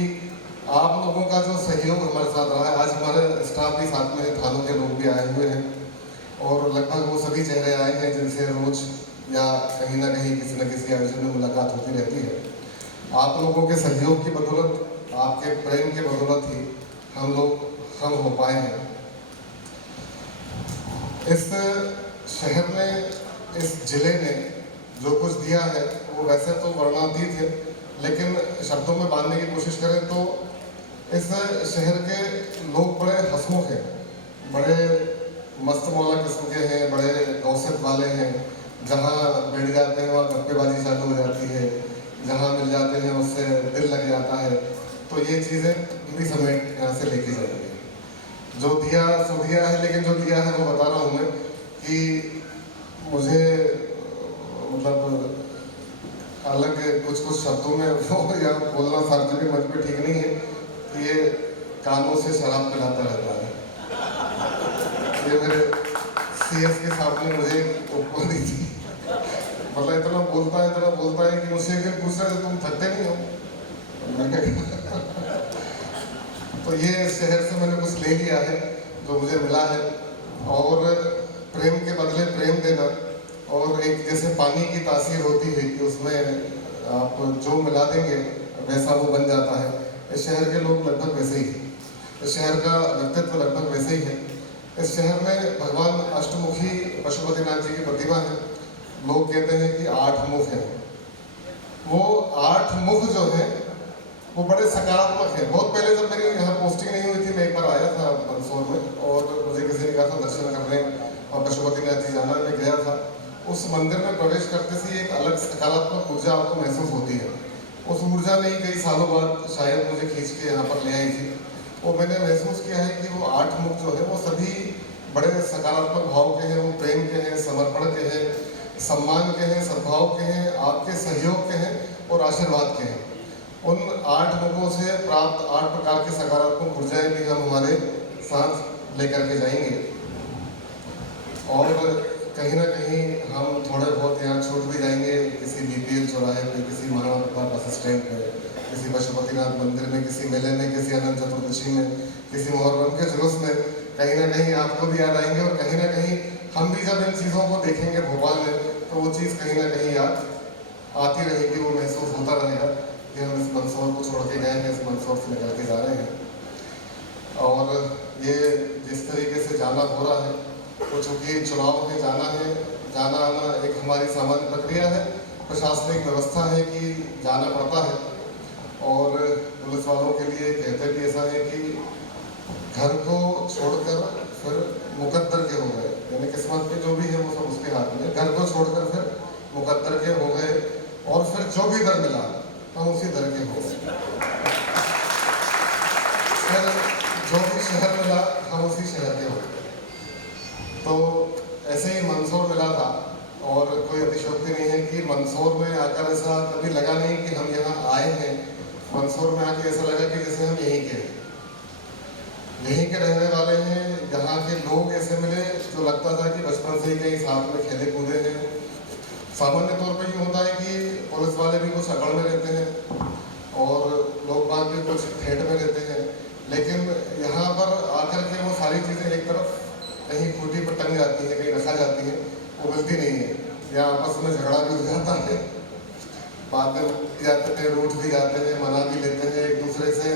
आप लोगों का जो सहयोग हमारे साथ रहा है। आज हमारे स्टाफ भी साथ में है, थानों के लोग भी आए हुए हैं, और लगभग वो सभी चेहरे आए हैं जिनसे रोज या कहीं ना कहीं किसी न किसी आयोजन में मुलाकात होती रहती है। आप लोगों के सहयोग की बदौलत, आपके प्रेम के बदौलत ही हम लोग हम हो पाए हैं। इस शहर ने, इस जिले ने जो कुछ दिया है वो वैसे तो वर्णनातीत है, लेकिन शब्दों में बांधने की कोशिश करें तो इस शहर के लोग बड़े हंसमुख हैं, बड़े मस्त मौला किस्म के हैं, बड़े गौसियत वाले हैं। जहाँ बैठ जाते हैं वहाँ गप्पेबाजी चालू हो जाती है, जहाँ मिल जाते हैं उससे दिल लग जाता है। तो ये चीज़ें भी समेट यहाँ से लेके जाएंगे। जो दिया सो दिया है, लेकिन जो दिया है वो बता रहा हूँ मैं कि मुझे मतलब अलग कुछ शब्दों में वो या बोलना सार्वजनिक मंच पे ठीक नहीं है कि ये कानों से शराब पिलाता रहता है। ये मेरे CS के सामने मुझे उपमा दी थी, मतलब इतना बोलता है कि मुझसे एक दिन पूछ रहे थे तुम थकते नहीं हो। तो ये शहर से मैंने कुछ ले लिया है जो मुझे मिला है, और प्रेम के बदले प्रेम देना, और एक जैसे पानी की तासीर होती है कि उसमें आप जो मिला देंगे वैसा वो बन जाता है। इस शहर के लोग लगभग वैसे ही हैं, इस शहर का व्यक्तित्व लगभग वैसे ही है। इस शहर में भगवान अष्टमुखी पशुपतिनाथ जी की प्रतिमा है। लोग कहते हैं कि 8 मुख हैं। वो 8 मुख जो है वो बड़े सकारात्मक है। बहुत पहले जब मेरी यहाँ पोस्टिंग नहीं हुई थी, मैं एक बार आया था मंदसौर में, और मुझे किसी ने कहा था दर्शन करने और पशुपतिनाथ जी जाना, मैं गया था। उस मंदिर में प्रवेश करते से एक अलग सकारात्मक ऊर्जा आपको महसूस होती है। उस ऊर्जा ने ही कई सालों बाद शायद मुझे खींच के यहाँ पर ले आई थी। और मैंने महसूस किया है कि वो 8 मुख जो है वो सभी बड़े सकारात्मक भाव के हैं, वो प्रेम के हैं, समर्पण के हैं, सम्मान के हैं, सद्भाव के हैं, आपके सहयोग के हैं और आशीर्वाद के हैं। उन 8 मुखों से प्राप्त 8 प्रकार की सकारात्मक ऊर्जाएं भी हम हमारे साथ लेकर के जाएंगे। और कहीं ना कहीं हम थोड़े बहुत यहाँ छूट भी जाएंगे, किसी BPL चौराहे पे, किसी महाराणा प्रताप बस स्टैंड पे, किसी पशुपतिनाथ मंदिर में, किसी मेले में, किसी अनंत चतुर्दशी में, किसी मुहर्रम के जुलूस में, कहीं ना कहीं आपको भी याद आएंगे। और कहीं ना कहीं हम भी जब इन चीज़ों को देखेंगे भोपाल में, तो वो चीज़ कहीं ना कहीं याद आती रहेगी, वो महसूस होता रहेगा कि हम इस मंदसौर को छोड़ के गए हैं, इस मंदसौर से निकल के जा रहे हैं। और ये जिस तरीके से जाना हो रहा है, तो चूँकि चुनाव में जाना आना एक हमारी सामान्य प्रक्रिया है, प्रशासनिक व्यवस्था है कि जाना पड़ता है। और पुलिस वालों के लिए कहते भी ऐसा है कि घर को छोड़कर फिर मुकद्दर के हो गए, यानी किस्मत के जो भी है वो सब उसके हाथ में। घर को छोड़कर फिर मुकद्दर के हो गए, और फिर जो भी दर मिला हम उसी दर के हो गए। फिर जो भी शहर मिला हम उसी शहर के हो गए। तो ऐसे ही मंदसौर मिला था, और कोई अतिशयोक्ति नहीं है कि मंदसौर में आकर ऐसा कभी लगा नहीं कि हम यहाँ आए हैं। मंदसौर में आके ऐसा लगा कि जैसे हम यहीं के रहने वाले हैं। यहाँ के लोग ऐसे मिले जो लगता था कि बचपन से ही कहीं साथ में खेले कूदे हैं। सामान्य तौर पर ये होता है कि पुलिस वाले भी कुछ अकड़ में रहते हैं और लोग बाग भी कुछ ठेठ में रहते हैं, लेकिन यहाँ पर आकर के वो सारी चीज़ें एक तरफ कहीं खूंटी पर टंग जाती है, कहीं रखा जाती है, वो मिलती नहीं है। या आपस में झगड़ा भी हो जाता है, बाद में जाते हैं, रूठ भी जाते हैं, मना भी लेते हैं, एक दूसरे से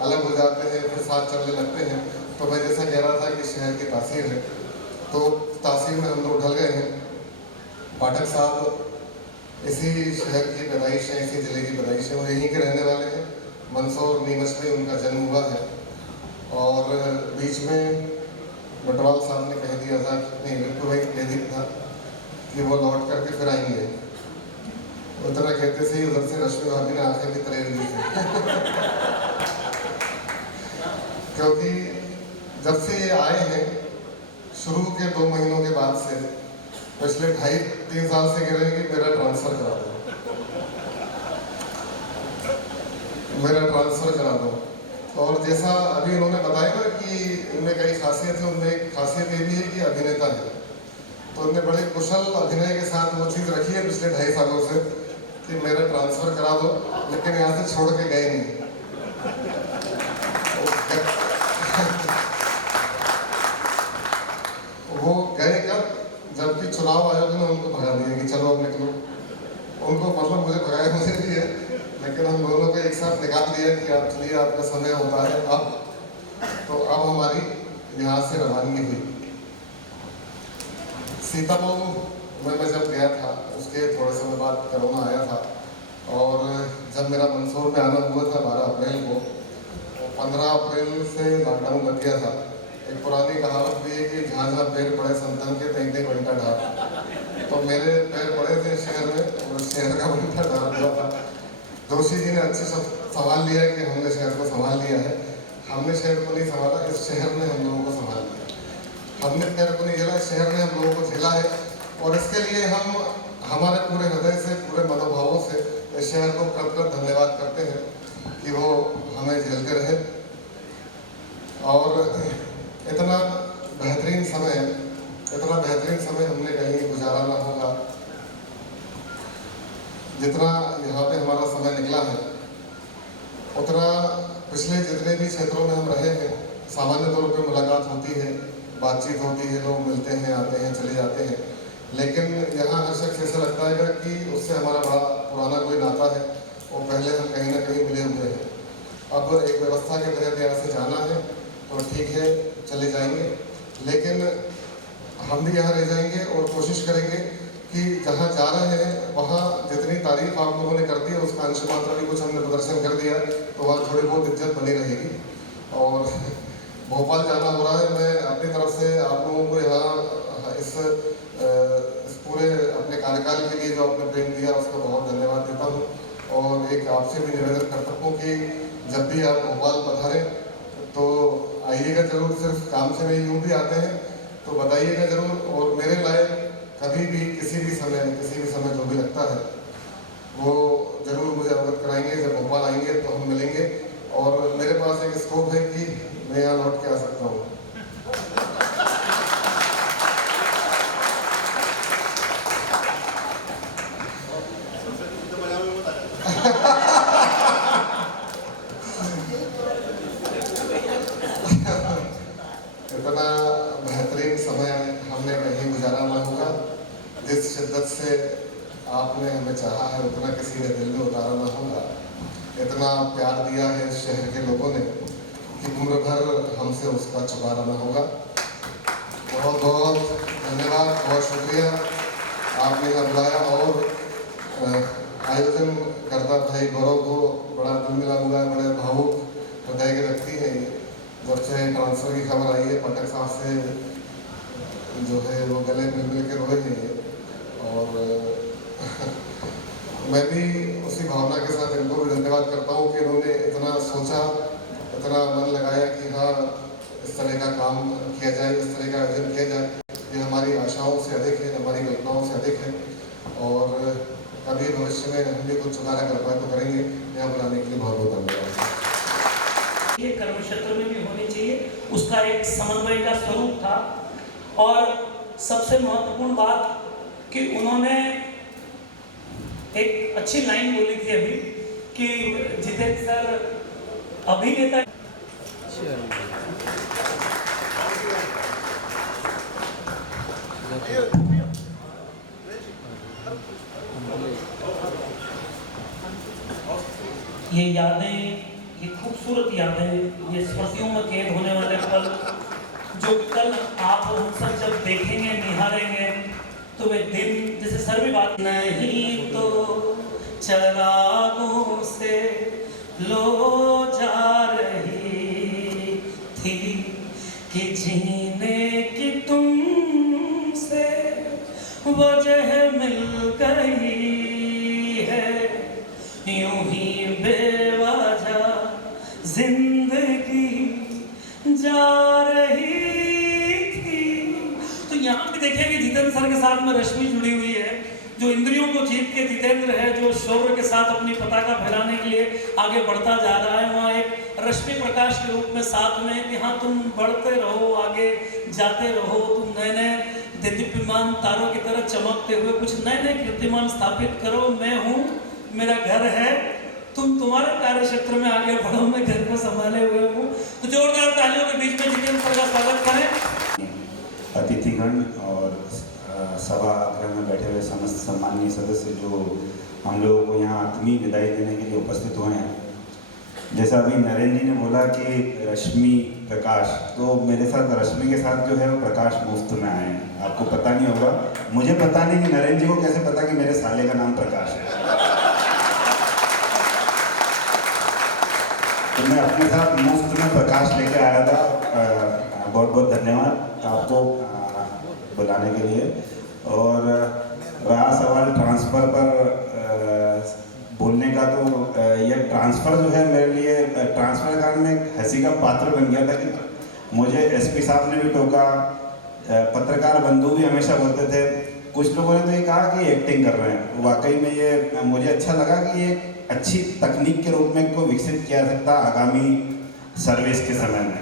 अलग हो जाते हैं, फिर साथ चलने लगते हैं। तो मैं जैसा कह रहा था कि शहर की तासीर है, तो तासीर में हम लोग ढल गए हैं। पाठक साहब इसी शहर की पैदाइश है, इसी ज़िले की पैदाइश है, वो यहीं के रहने वाले हैं। मंदसौर नीमच में उनका जन्म हुआ है और बीच में बटवाल साहब ने कह दिया था, नहीं बिल्कुल भाई कह दिया था कि वो लौट करके फिर आएंगे। उतना कहते से ही उधर से रश्मि भाभी ने आंखें भी तले ली थी क्योंकि जब से ये आए हैं शुरू के 2 महीनों के बाद से, पिछले 2.5-3 साल से कह रहे हैं कि मेरा ट्रांसफ़र करा दो, मेरा ट्रांसफ़र करा दो। और जैसा अभी उन्होंने बताया ना कि इनमें कई खासियत है, उनमें एक खासियत ये भी है कि अभिनेता है, तो उनने बड़े कुशल अभिनय के साथ वो चीज़ रखी है पिछले 2.5 सालों से कि मेरा ट्रांसफ़र करा दो, लेकिन यहाँ से छोड़ के गए नहीं। वो गए कब? जबकि चुनाव आयोग ने उनको भगा दिया कि चलो अब निकलो। उनको मतलब मुझे भगाया मुझे भी है, लेकिन हम दोनों को एक साथ निकाल दिया कि आप चलिए, आपका समय होता है अब। तो अब हमारी यहाँ से रवानगी हुई। सीतामऊ में मैं जब गया था उसके थोड़े समय बाद कोरोना आया था और जब मेरा मंदसौर में आना हुआ था 12 अप्रैल को, 15 अप्रैल से लॉकडाउन लग गया था। एक पुरानी कहावत भी है कि जहाँ जहाँ पैर पड़े संतन के तहीं तहीं बंटा ढाल। तो मेरे पैर पड़े थे शहर में और शहर का बंटा ढाल हुआ था। जोशी जी ने अच्छे से संभाल लिया कि हमने शहर को संभाल लिया है। हमने शहर को नहीं संभाला, इस शहर ने हम लोगों को संभाल लिया। हमने शहर को नहीं झेला, शहर ने हम लोगों को झेला है और इसके लिए हम हमारे पूरे हृदय से, पूरे मनोभावों से इस शहर को कृतज्ञ धन्यवाद करते हैं कि वो हमें झेलते रहे। और इतना बेहतरीन समय हमने कहीं गुजारा ना होगा जितना यहाँ पे हमारा समय निकला है। उतना पिछले जितने भी क्षेत्रों में हम रहे हैं, सामान्य तौर पे मुलाकात होती है, बातचीत होती है, लोग मिलते हैं, आते हैं, चले जाते हैं, लेकिन यहाँ हर शख्स ऐसा लगता है कि उससे हमारा बड़ा पुराना कोई नाता है और पहले हम कहीं ना कहीं मिले हुए हैं। अब एक व्यवस्था के तहत यहाँ से जाना है तो ठीक है, चले जाएंगे, लेकिन हम भी यहाँ रह जाएंगे और कोशिश करेंगे कि जहाँ जा रहे हैं वहाँ जितनी तारीफ आप लोगों ने कर दी है उसका अंश मात्रा भी कुछ हमने प्रदर्शन कर दिया, तो वहाँ थोड़ी बहुत इज्जत बनी रहेगी। और भोपाल जाना हो रहा है, मैं अपनी तरफ से आप लोगों को यहाँ इस पूरे अपने कार्यकाल के लिए जो आपने प्रेम दिया उसका बहुत धन्यवाद देता हूँ। और एक आपसे भी निवेदन करता हूँ कि जब भी आप भोपाल पधारें तो आइएगा जरूर, सिर्फ काम से नहीं, यूँ भी आते हैं तो बताइएगा जरूर। और मेरे लायक कभी भी किसी भी समय जो भी लगता है वो जरूर मुझे अवगत कराएंगे। जब भोपाल आएंगे तो हम मिलेंगे और मेरे पास एक स्कोप है कि मैं यहाँ लौट के आ सकता हूँ। इतना बेहतरीन समय हमने कहीं गुजारा ना होगा। जिस शिद्दत से आपने हमें चाहा है उतना किसी ने दिल में उतारा ना होगा। इतना प्यार दिया है इस शहर के लोगों ने कि उम्र भर हमसे उसका चुकाना ना होगा। बहुत बहुत धन्यवाद, बहुत शुक्रिया आपने यहाँ बुलाया। और आयोजन करता भाई गौरव को बड़ा दिल मिला हुआ है, बड़े भावुक हृदय के व्यक्ति हैं। जब से ट्रांसफ़र की खबर आई है पाठक साहब से जो है वो गले मिल के रोए हैं और मैं भी उसी भावना के साथ इनको भी धन्यवाद करता हूँ कि इन्होंने इतना सोचा, इतना मन लगाया कि हाँ इस तरह का काम किया जाए, इस तरह का आयोजन किया जाए। ये हमारी आशाओं से अधिक है, हमारी कल्पनाओं से अधिक है और कभी भविष्य में हम भी कुछ सुधारा कर पाए तो करेंगे। यहाँ बुलाने के लिए बहुत बहुत धन्यवाद। ये कर्म क्षेत्र में भी होनी चाहिए, उसका एक समन्वय का स्वरूप था। और सबसे महत्वपूर्ण बात कि उन्होंने एक अच्छी लाइन बोली थी अभी कि जितेंद्र सर अभिनेता ये यादें, ये खूबसूरत यादें, ये स्मृतियों में कैद होने वाले पल जो कल आप हम सब जब देखेंगे निहारेंगे तो वे दिन, जैसे सर भी बात नहीं तो चरागों से लो जा रही थी कि जीने की तुमसे वजह मिल गई है, यूं ही बेवजह जिंदगी जा रही थी। तो यहाँ पे देखिए कि जितेंद्र सर के साथ में रश्मि जुड़ी हुई है, जो इंद्रियों को जीत के जितेंद्र है, जो शौर्य के साथ अपनी पताका फहराने के लिए आगे बढ़ता जा रहा है। वहाँ एक रश्मि प्रकाश के रूप में साथ में कि हाँ तुम बढ़ते रहो, आगे जाते रहो, तुम नए नए दीप्यमान तारों की तरह चमकते हुए कुछ नए नए कीर्तिमान स्थापित करो। मैं हूँ, मेरा घर है, तुम तुम्हारे कार्य क्षेत्र में आगे बढ़ो, मैं घर को संभाले हुए हूँ। तो जोरदार तालियों के बीच में जितेंद्र सर का स्वागत करें। अतिथिगण और सभा गृह में बैठे हुए समस्त सम्माननीय सदस्य जो हम लोगों को यहाँ आत्मीय विदाई देने के लिए उपस्थित हुए हैं। जैसा अभी नरेंद्र जी ने बोला कि रश्मि प्रकाश, तो मेरे साथ रश्मि के साथ जो है वो प्रकाश मुफ्त में आए हैं। आपको पता नहीं होगा, मुझे पता नहीं कि नरेंद्र जी को कैसे पता कि मेरे साले का नाम प्रकाश है। तो मैं अपने साथ मुफ्त में प्रकाश लेकर आया था। बहुत बहुत धन्यवाद आपको बुलाने के लिए। और रहा सवाल ट्रांसफ़र पर बोलने का, तो यह ट्रांसफ़र जो है मेरे लिए ट्रांसफ़र के कारण में एक हंसी का पात्र बन गया था कि मुझे एसपी साहब ने भी टोका, पत्रकार बंधु भी हमेशा बोलते थे, कुछ लोगों ने तो ये कहा कि एक्टिंग कर रहे हैं। वाकई में ये मुझे अच्छा लगा कि ये अच्छी तकनीक के रूप में को विकसित किया जा सकता आगामी सर्विस के समय में।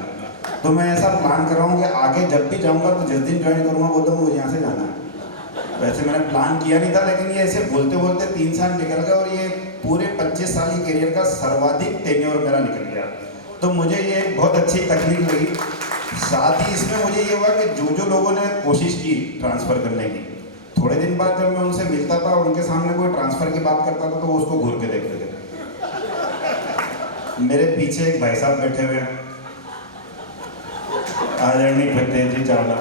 तो मैं ऐसा प्लान कर रहा हूँ कि आगे जब भी जाऊँगा तो जिस दिन ज्वाइन करूँगा वो तो मुझे यहाँ से जाना है। वैसे मैंने प्लान किया नहीं था, लेकिन ये ऐसे बोलते बोलते 3 साल निकल गए और ये पूरे 25 साल के करियर का सर्वाधिक टेन्योर मेरा निकल गया। तो मुझे ये बहुत अच्छी तकनीक लगी। साथ ही इसमें मुझे ये हुआ कि जो लोगों ने कोशिश की ट्रांसफ़र करने की, थोड़े दिन बाद जब मैं उनसे मिलता था और उनके सामने कोई ट्रांसफ़र की बात करता था तो वो उसको घूर के देखते थे। मेरे पीछे एक भाई साहब बैठे हुए हैं, आदरणीय भट्टेश जी चावला।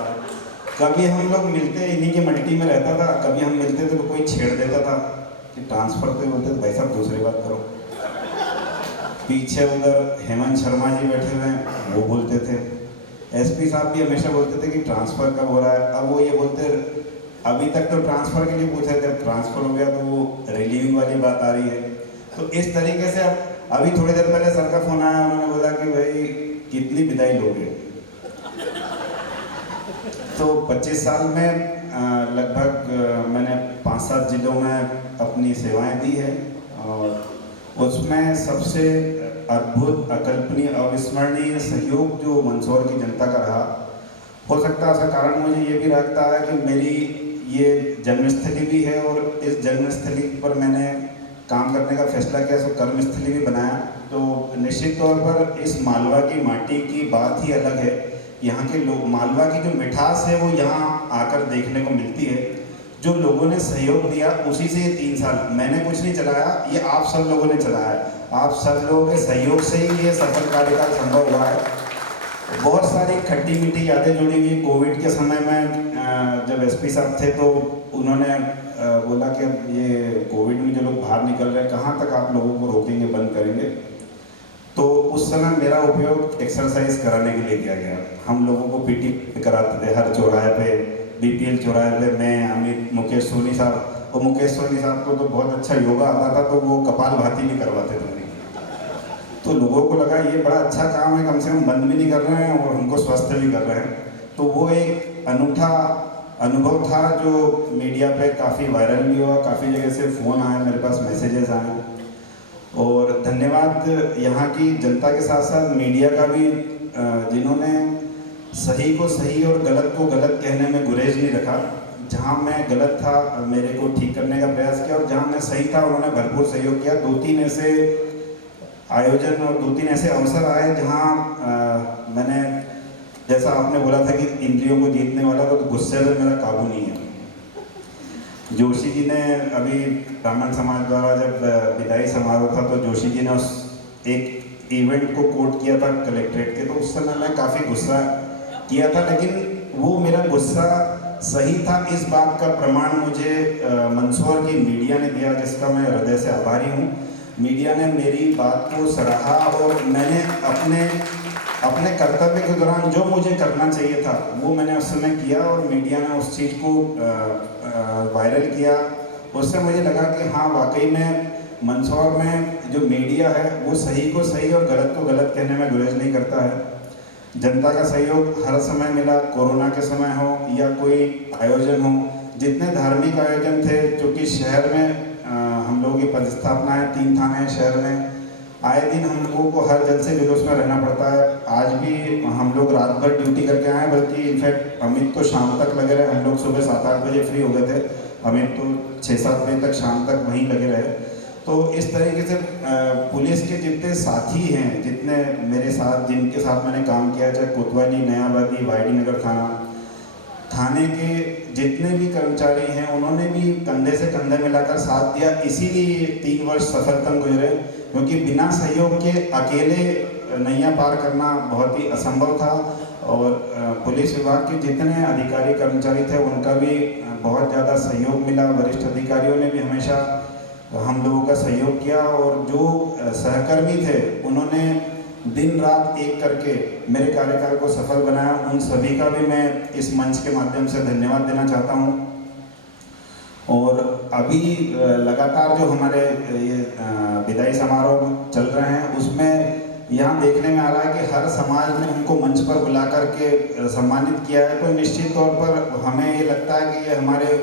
कभी हम लोग मिलते, इन्हीं के मल्टी में रहता था, कभी हम मिलते थे तो कोई छेड़ देता था कि ट्रांसफ़र तो बोलते थे भाई साहब दूसरी बात करो। पीछे उधर हेमंत शर्मा जी बैठे हुए हैं, वो बोलते थे। एसपी साहब भी हमेशा बोलते थे कि ट्रांसफ़र कब हो रहा है। अब वो ये बोलते, अभी तक तो ट्रांसफ़र के लिए पूछे थे, ट्रांसफ़र हो गया तो वो रिलीविंग वाली बात आ रही है। तो इस तरीके से अभी थोड़ी देर पहले सर का फ़ोन आया, उन्होंने बोला कि भाई कितनी विदाई लोगे। तो 25 साल में लगभग मैंने 5-7 जिलों में अपनी सेवाएं दी है और उसमें सबसे अद्भुत, अकल्पनीय, अविस्मरणीय सहयोग जो मंदसौर की जनता का रहा। हो सकता है उसका कारण मुझे ये भी लगता है कि मेरी ये जन्मस्थली भी है और इस जन्मस्थली पर मैंने काम करने का फैसला किया, सो कर्मस्थली भी बनाया। तो निश्चित तौर पर इस मालवा की माटी की बात ही अलग है। यहाँ के लोग, मालवा की जो मिठास है वो यहाँ आकर देखने को मिलती है। जो लोगों ने सहयोग दिया उसी से ये 3 साल, मैंने कुछ नहीं चलाया, ये आप सब लोगों ने चलाया है। आप सब लोगों के सहयोग से ही ये सफल कार्यकाल संभव हुआ है। बहुत सारी खट्टी मीठी यादें जुड़ी हुई। कोविड के समय में जब एसपी साहब थे तो उन्होंने बोला कि अब ये कोविड में जो लोग बाहर निकल रहे हैं, कहाँ तक आप लोगों को रोकेंगे, बंद करेंगे। तो उस समय मेरा उपयोग एक्सरसाइज कराने के लिए किया गया। हम लोगों को पीटी कराते थे हर चौराहे पे, बीपीएल चौराहे पे। मैं, अमित, मुकेश सोनी साहब, और मुकेश सोनी साहब को तो बहुत अच्छा योगा आता था, तो वो कपालभाति भी करवाते थे। तो लोगों को लगा ये बड़ा अच्छा काम है, कम से कम बंद भी नहीं कर रहे हैं और हमको स्वस्थ भी कर रहे हैं। तो वो एक अनूठा अनुभव था जो मीडिया पे काफ़ी वायरल भी हुआ। काफ़ी जगह से फ़ोन आए, मेरे पास मैसेजेस आए। और धन्यवाद यहाँ की जनता के साथ साथ मीडिया का भी, जिन्होंने सही को सही और गलत को गलत कहने में गुरेज नहीं रखा। जहाँ मैं गलत था मेरे को ठीक करने का प्रयास किया, और जहाँ मैं सही था उन्होंने भरपूर सहयोग किया। 2-3 ऐसे आयोजन और 2-3 ऐसे अवसर आए जहाँ मैंने, जैसा आपने बोला था कि इंद्रियों को जीतने वाला, तो गुस्से में मेरा काबू नहीं है। जोशी जी ने अभी ब्राह्मण समाज द्वारा जब विदाई समारोह था, तो जोशी जी ने उस एक इवेंट को कोट किया था कलेक्ट्रेट के, तो उस समय मैं काफ़ी गुस्सा किया था, लेकिन वो मेरा गुस्सा सही था इस बात का प्रमाण मुझे मंदसौर की मीडिया ने दिया, जिसका मैं हृदय से आभारी हूँ। मीडिया ने मेरी बात को सराहा और मैंने अपने कर्तव्य के दौरान जो मुझे करना चाहिए था वो मैंने उस समय किया और मीडिया ने उस चीज़ को वायरल किया। उससे मुझे लगा कि हाँ, वाकई में मंदसौर में जो मीडिया है वो सही को सही और गलत को गलत कहने में गुरेज नहीं करता है। जनता का सहयोग हर समय मिला, कोरोना के समय हो या कोई आयोजन हो। जितने धार्मिक आयोजन थे, क्योंकि शहर में हम लोगों की पदस्थापना है, 3 थाने हैं शहर में, आए दिन हम लोगों को हर जल से जुलूस में रहना पड़ता है। आज भी हम लोग रात भर ड्यूटी करके आए, बल्कि इनफैक्ट अमित तो शाम तक लगे रहे। हम लोग सुबह 7-8 बजे फ्री हो गए थे, अमित तो 6-7 बजे तक शाम तक वहीं लगे रहे। तो इस तरीके से पुलिस के जितने साथी हैं, जितने मेरे साथ जिनके साथ मैंने काम किया, चाहे कोतवाली, नयाबादी, वाईडी नगर थाने के जितने भी कर्मचारी हैं, उन्होंने भी कंधे से कंधे मिलाकर साथ दिया। इसीलिए 3 वर्ष सफलतम गुजरे, क्योंकि बिना सहयोग के अकेले नैया पार करना बहुत ही असंभव था। और पुलिस विभाग के जितने अधिकारी कर्मचारी थे उनका भी बहुत ज़्यादा सहयोग मिला। वरिष्ठ अधिकारियों ने भी हमेशा हम लोगों का सहयोग किया और जो सहकर्मी थे उन्होंने दिन रात एक करके मेरे कार्यकाल को सफल बनाया। उन सभी का भी मैं इस मंच के माध्यम से धन्यवाद देना चाहता हूं। और अभी लगातार जो हमारे ये विदाई समारोह चल रहे हैं, उसमें यहाँ देखने में आ रहा है कि हर समाज ने उनको मंच पर बुला करके सम्मानित किया है। तो निश्चित तौर पर हमें ये लगता है कि ये हमारे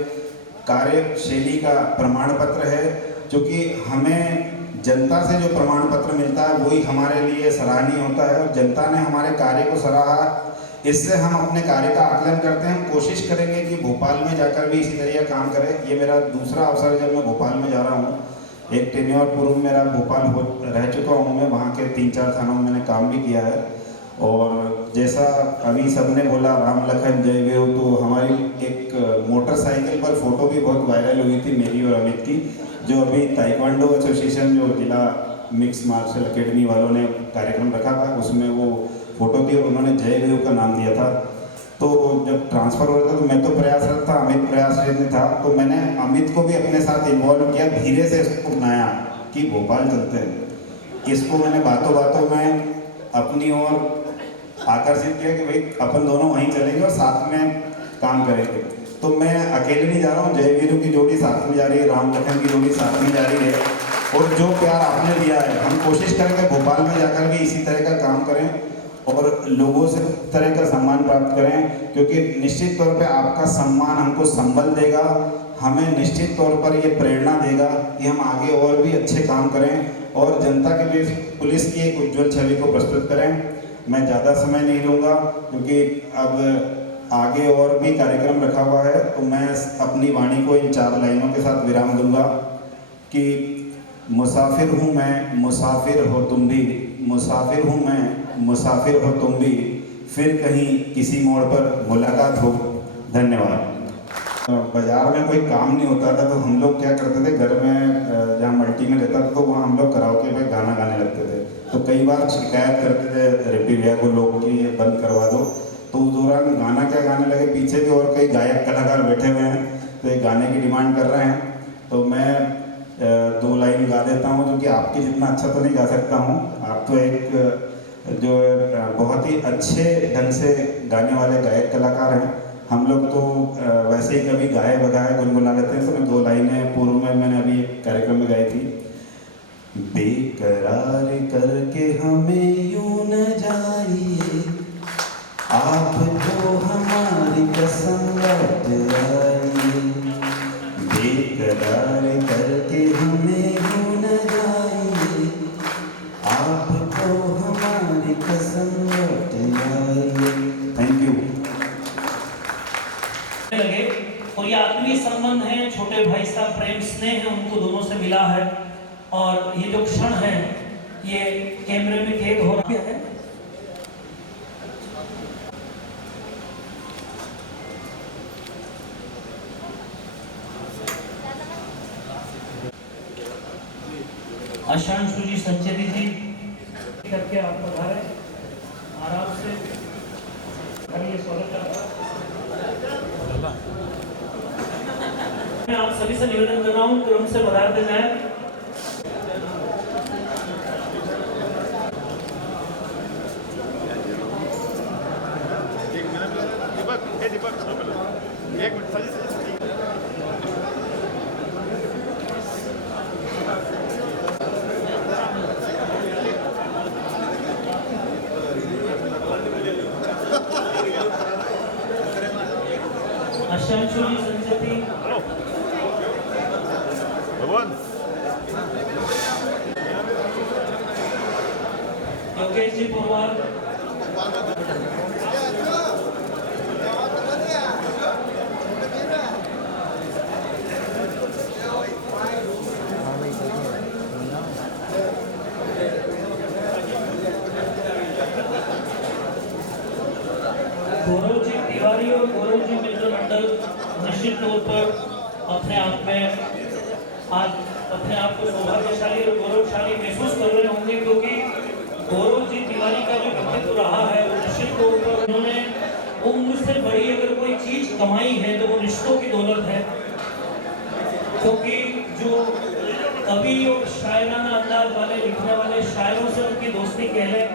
कार्यशैली का प्रमाण पत्र है, क्योंकि हमें जनता से जो प्रमाण पत्र मिलता है वही हमारे लिए सराहनीय होता है। और जनता ने हमारे कार्य को सराहा, इससे हम अपने कार्य का आकलन करते हैं। हम कोशिश करेंगे कि भोपाल में जाकर भी इसी तरह का काम करें। ये मेरा दूसरा अवसर जब मैं भोपाल में जा रहा हूँ। एक टेन्योर पूर्व मेरा भोपाल रह चुका हूँ मैं, वहाँ के 3-4 थानों में मैंने काम भी किया है। और जैसा अभी सबने बोला राम लखन जय वीर, तो हमारी एक मोटरसाइकिल पर फोटो भी बहुत वायरल हुई थी मेरी और अमित की, जो अभी ताइक्वांडो एसोसिएशन जो जिला मिक्स मार्शल अकेडमी वालों ने कार्यक्रम रखा था, उसमें वो फोटो थी और उन्होंने जय वीर का नाम दिया था। तो जब ट्रांसफ़र हो रहा था तो मैं तो प्रयासरत था, अमित प्रयासरत में था, तो मैंने अमित को भी अपने साथ इन्वॉल्व किया, धीरे से इसको अपनाया कि भोपाल चलते हैं। इसको मैंने बातों बातों में अपनी ओर आकर्षित किया कि भाई अपन दोनों वहीं चलेंगे और साथ में काम करेंगे। तो मैं अकेले नहीं जा रहा हूँ, जय वीरू की जोड़ी साथ में जा रही है, राम लखन की जोड़ी साथ में जा रही है। और जो प्यार आपने दिया है, हम कोशिश करेंगे भोपाल में जाकर भी इसी तरह का काम करें और लोगों से तरह का सम्मान प्राप्त करें, क्योंकि निश्चित तौर पे आपका सम्मान हमको संबल देगा, हमें निश्चित तौर पर ये प्रेरणा देगा कि हम आगे और भी अच्छे काम करें और जनता के बीच पुलिस की एक उज्ज्वल छवि को प्रस्तुत करें। मैं ज़्यादा समय नहीं लूँगा, क्योंकि अब आगे और भी कार्यक्रम रखा हुआ है। तो मैं अपनी वाणी को इन 4 लाइनों के साथ विराम दूंगा कि मुसाफिर हूँ मैं, मुसाफिर हो तुम भी, मुसाफिर हूँ मैं, मुसाफिर हो तुम भी, फिर कहीं किसी मोड़ पर मुलाकात हो। धन्यवाद। बाजार में कोई काम नहीं होता था तो हम लोग क्या करते थे, घर में जहाँ मल्टी में रहता था तो वहाँ हम लोग कराओके पे गाना गाने लगते थे। तो कई बार शिकायत करते थे रेपी भैया को लोग कि ये बंद करवा दो। तो उस दौरान गाना क्या गाने लगे, पीछे भी और कई गायक कलाकार बैठे हुए हैं तो एक गाने की डिमांड कर रहे हैं। तो मैं 2 लाइन गा देता हूँ, जो कि आपके जितना अच्छा तो नहीं गा सकता हूँ। आप तो एक जो बहुत ही अच्छे ढंग से गाने वाले गायक कलाकार हैं, हम लोग तो वैसे ही कभी गाए बगाए गुनगुना लेते हैं। तो मैं 2 लाइनें पूर्व में मैंने अभी एक कार्यक्रम में गाई थी। बेकरार करके हमें यूं न जाइए, आप तो हमारी कसम लौट आइए। बेकरार करके हमें यूं न जाइए, आप तो हमारी कसम लौट आइए। Thank you. लगे और ये आत्मीय संबंध है, छोटे भाई साहब प्रेम स्नेह है उनको दोनों से मिला है। और ये जो क्षण है ये कैमरे में कैद हो रहा है। आशांशु जी, संचेती जी करके आप पधारे आराम से। मैं आप सभी से निवेदन कर रहा हूँ क्रम से बढ़ाते जाए। आशांशुली संजति योगेश जी पुरवाल, गौरव जी तिवारी और गौरव जी मित्र मंडल निश्चित तौर पर अपने आप में आज अपने आप को सौभाग्यशाली और गौरवशाली महसूस कर रहे होंगे, क्योंकि गौरव जी तिवारी का जो व्यक्तित्व रहा है वो निश्चित तौर पर उन्होंने उम्र से बड़ी अगर कोई चीज कमाई है तो वो रिश्तों की दौलत है। क्योंकि जो कवि और शायराना अंदाज वाले लिखने वाले शायरों से उनकी दोस्ती कह लें,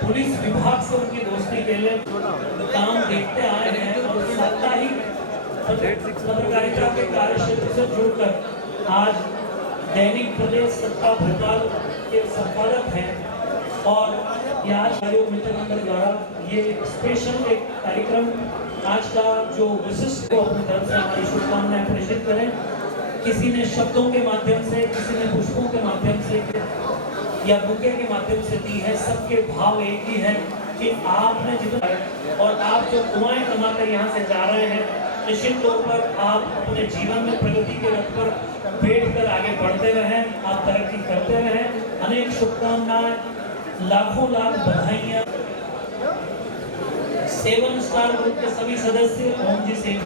पुलिस विभाग से उनकी दोस्ती के लिए काम देखते आए हैं और साप्ताहिक पत्रकारिता के कार्य क्षेत्र से जुड़कर आज दैनिक प्रदेश सत्ता भोपाल के संपादक हैं और आज आयोग मित्र मंडल द्वारा ये स्पेशल एक कार्यक्रम आज का जो विशिष्ट को अपनी तरफ से हमारी शुभकामनाएं प्रेषित करें। किसी ने शब्दों के माध्यम से, किसी ने पुष्पों के माध्यम से या बुके के माध्यम से दी है। सबके भाव एक ही है कि आपने जितना और आप जो दुआएं कमाकर यहाँ से जा रहे हैं, निश्चित तौर पर आप अपने जीवन में प्रगति के रथ पर बैठकर आगे बढ़ते रहें, आप तरक्की करते रहें। अनेक शुभकामनाएं, लाखों लाख बधाइयाँ। 7 स्टार ग्रुप के सभी सदस्य ओम जी सिंह,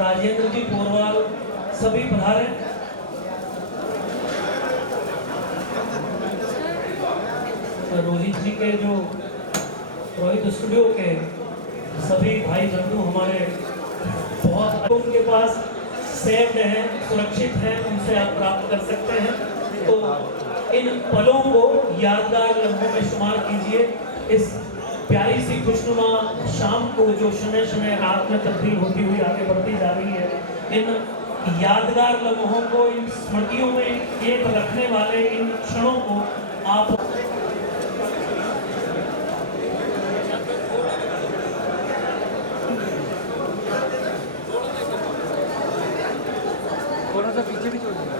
राजेंद्र जी पोरवाल सभी पधारे। रोहित जी के जो रोहित स्टूडियो के सभी भाई बंधु हमारे बहुत उनके पास सेव्ड हैं, सुरक्षित हैं, उनसे आप प्राप्त कर सकते हैं। तो इन पलों को यादगार लम्हों में शुमार कीजिए। इस प्यारी सी खुशनुमा शाम को जो शनै शनै रात में तब्दील होती हुई आगे बढ़ती जा रही है, इन यादगार लम्हों को, इन स्मृतियों में एक रखने वाले इन क्षणों को आप थोड़ा सा पीछे भी छोड़ दीजिए।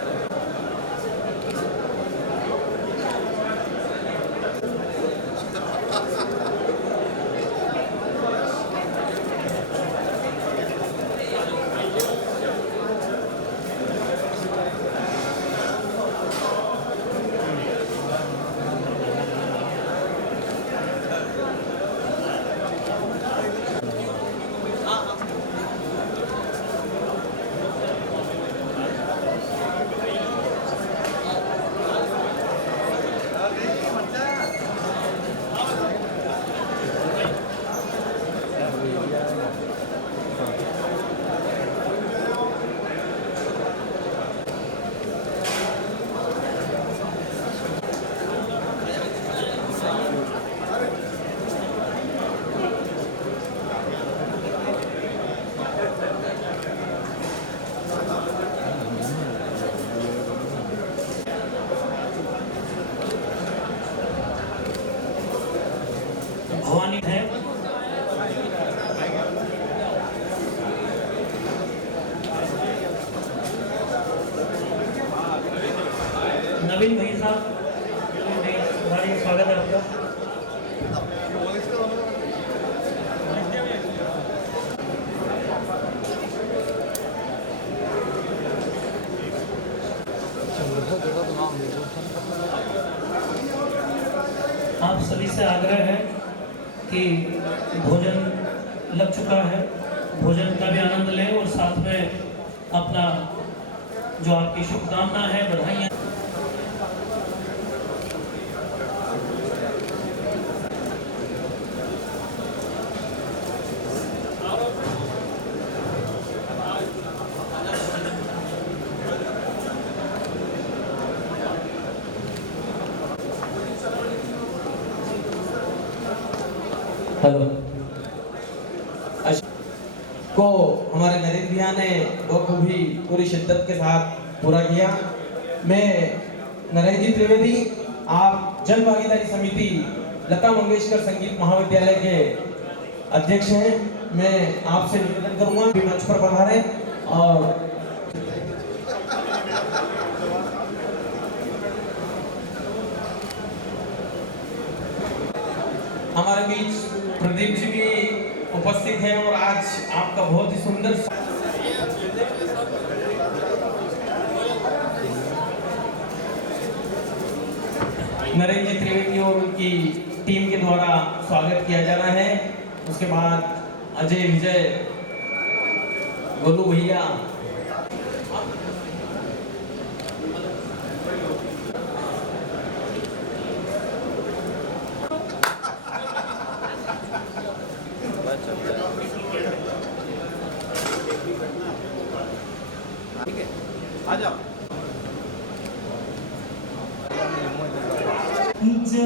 भवानी है। नवीन भाई साहब, हमारी स्वागत है आपका। आप सभी से आग्रह है कि भोजन लग चुका है, भोजन का भी आनंद लें और साथ में अपना जो आपकी शुभकामना है, बधाइयाँ। हेलो को हमारे नरेंद्र भैया ने बखूबी पूरी शिद्दत के साथ पूरा किया। मैं नरेंद्र जी त्रिवेदी, आप जन भागीदारी समिति लता मंगेशकर संगीत महाविद्यालय के अध्यक्ष हैं। मैं आपसे निवेदन करूंगा कि मंच पर पधारें और हमारे बीच प्रदीप जी भी उपस्थित हैं और आज आपका बहुत ही सुंदर नरेंद्र जी त्रिवेदी और उनकी टीम के द्वारा स्वागत किया जा रहा है। उसके बाद अजय विजय गोलू भैया आ जाओ। जो